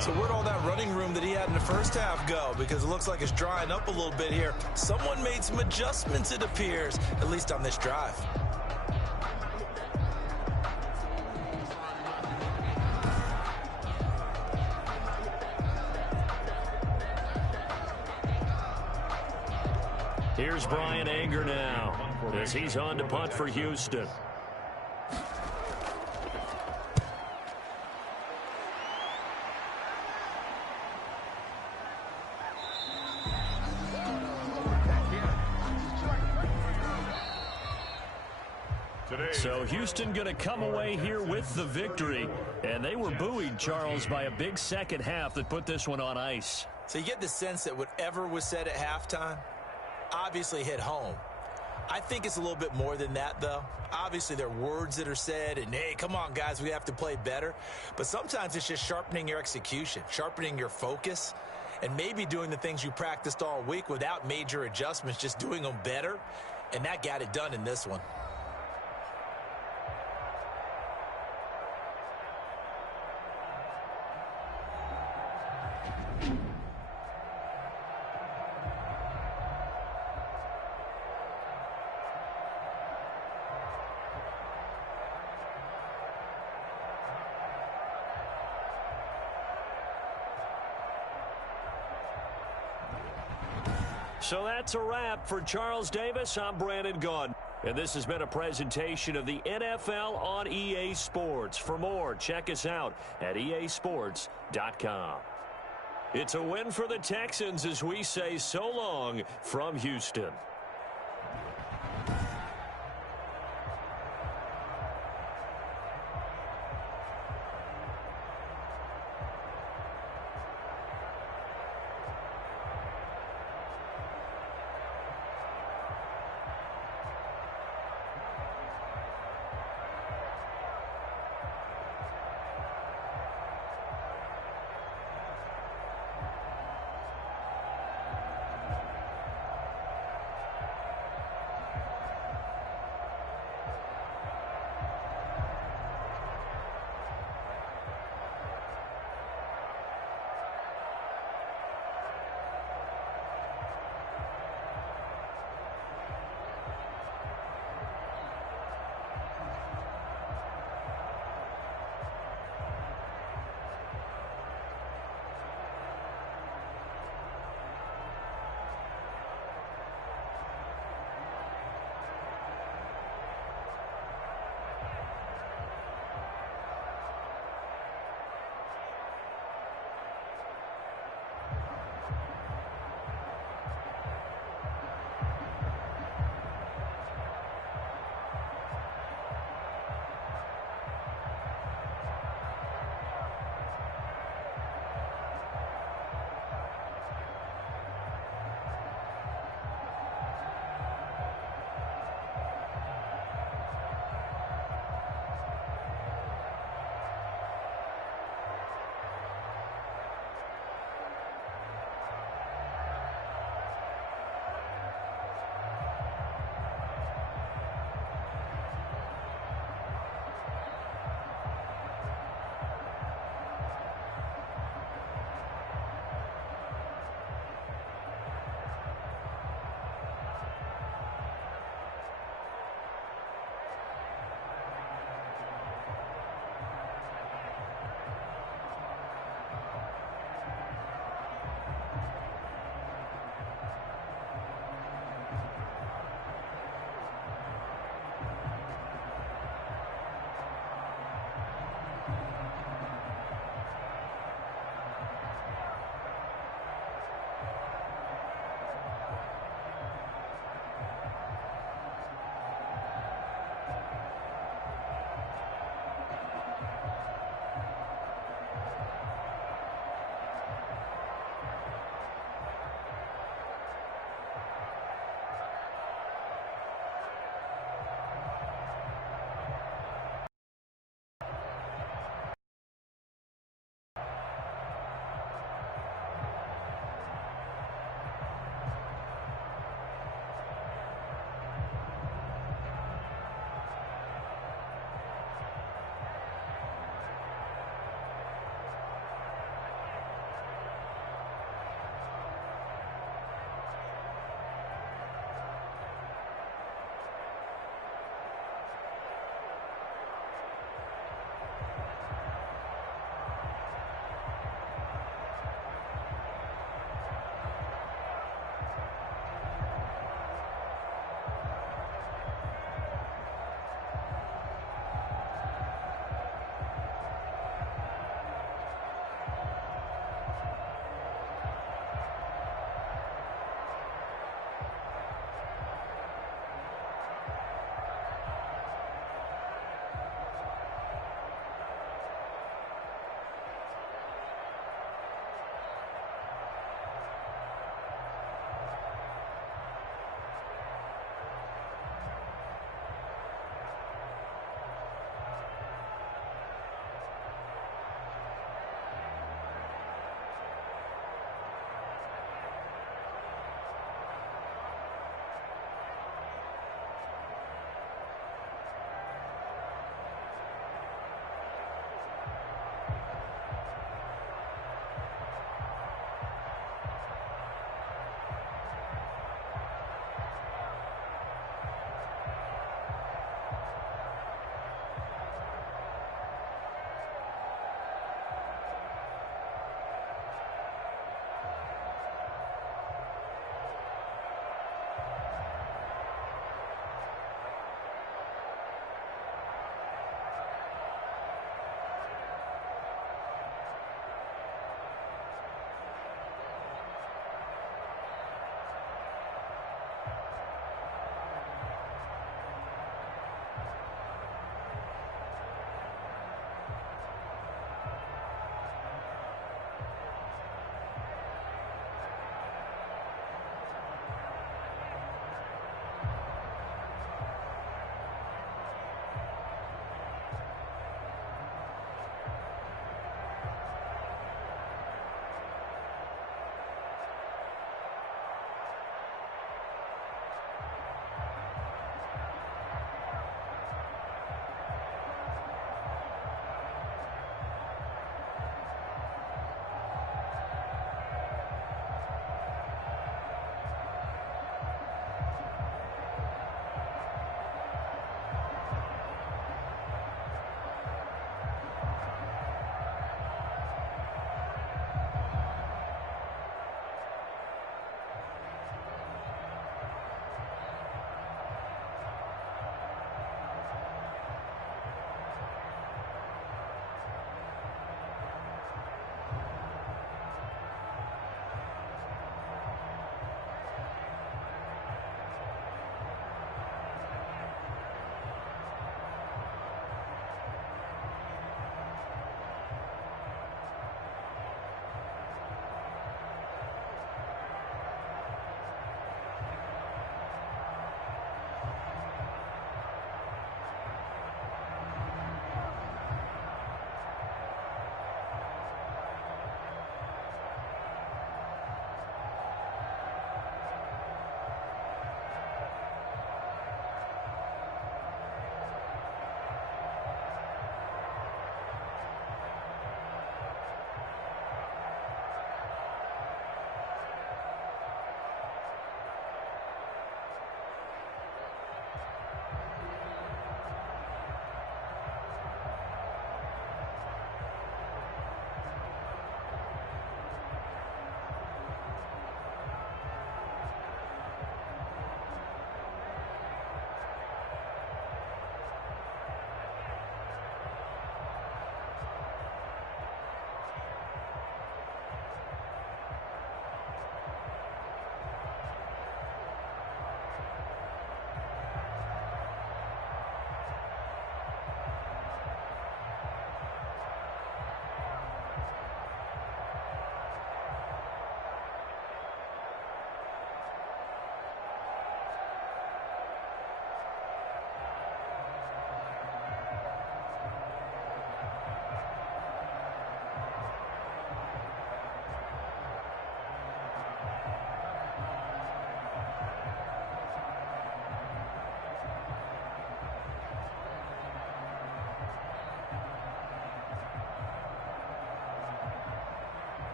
So where'd all that running room that he had in the first half go? Because it looks like it's drying up a little bit here. Someone made some adjustments, it appears, at least on this drive. Here's Brian Anger now as he's on to punt for Houston. So Houston going to come away here with the victory. And they were buoyed, Charles, by a big second half that put this one on ice. So you get the sense that whatever was said at halftime obviously hit home. I think it's a little bit more than that, though. Obviously, there are words that are said, and, hey, come on, guys, we have to play better. But sometimes it's just sharpening your execution, sharpening your focus, and maybe doing the things you practiced all week without major adjustments, just doing them better, and that got it done in this one. So that's a wrap for Charles Davis. I'm Brandon Gaudin. And this has been a presentation of the NFL on EA Sports. For more, check us out at easports.com. It's a win for the Texans as we say so long from Houston.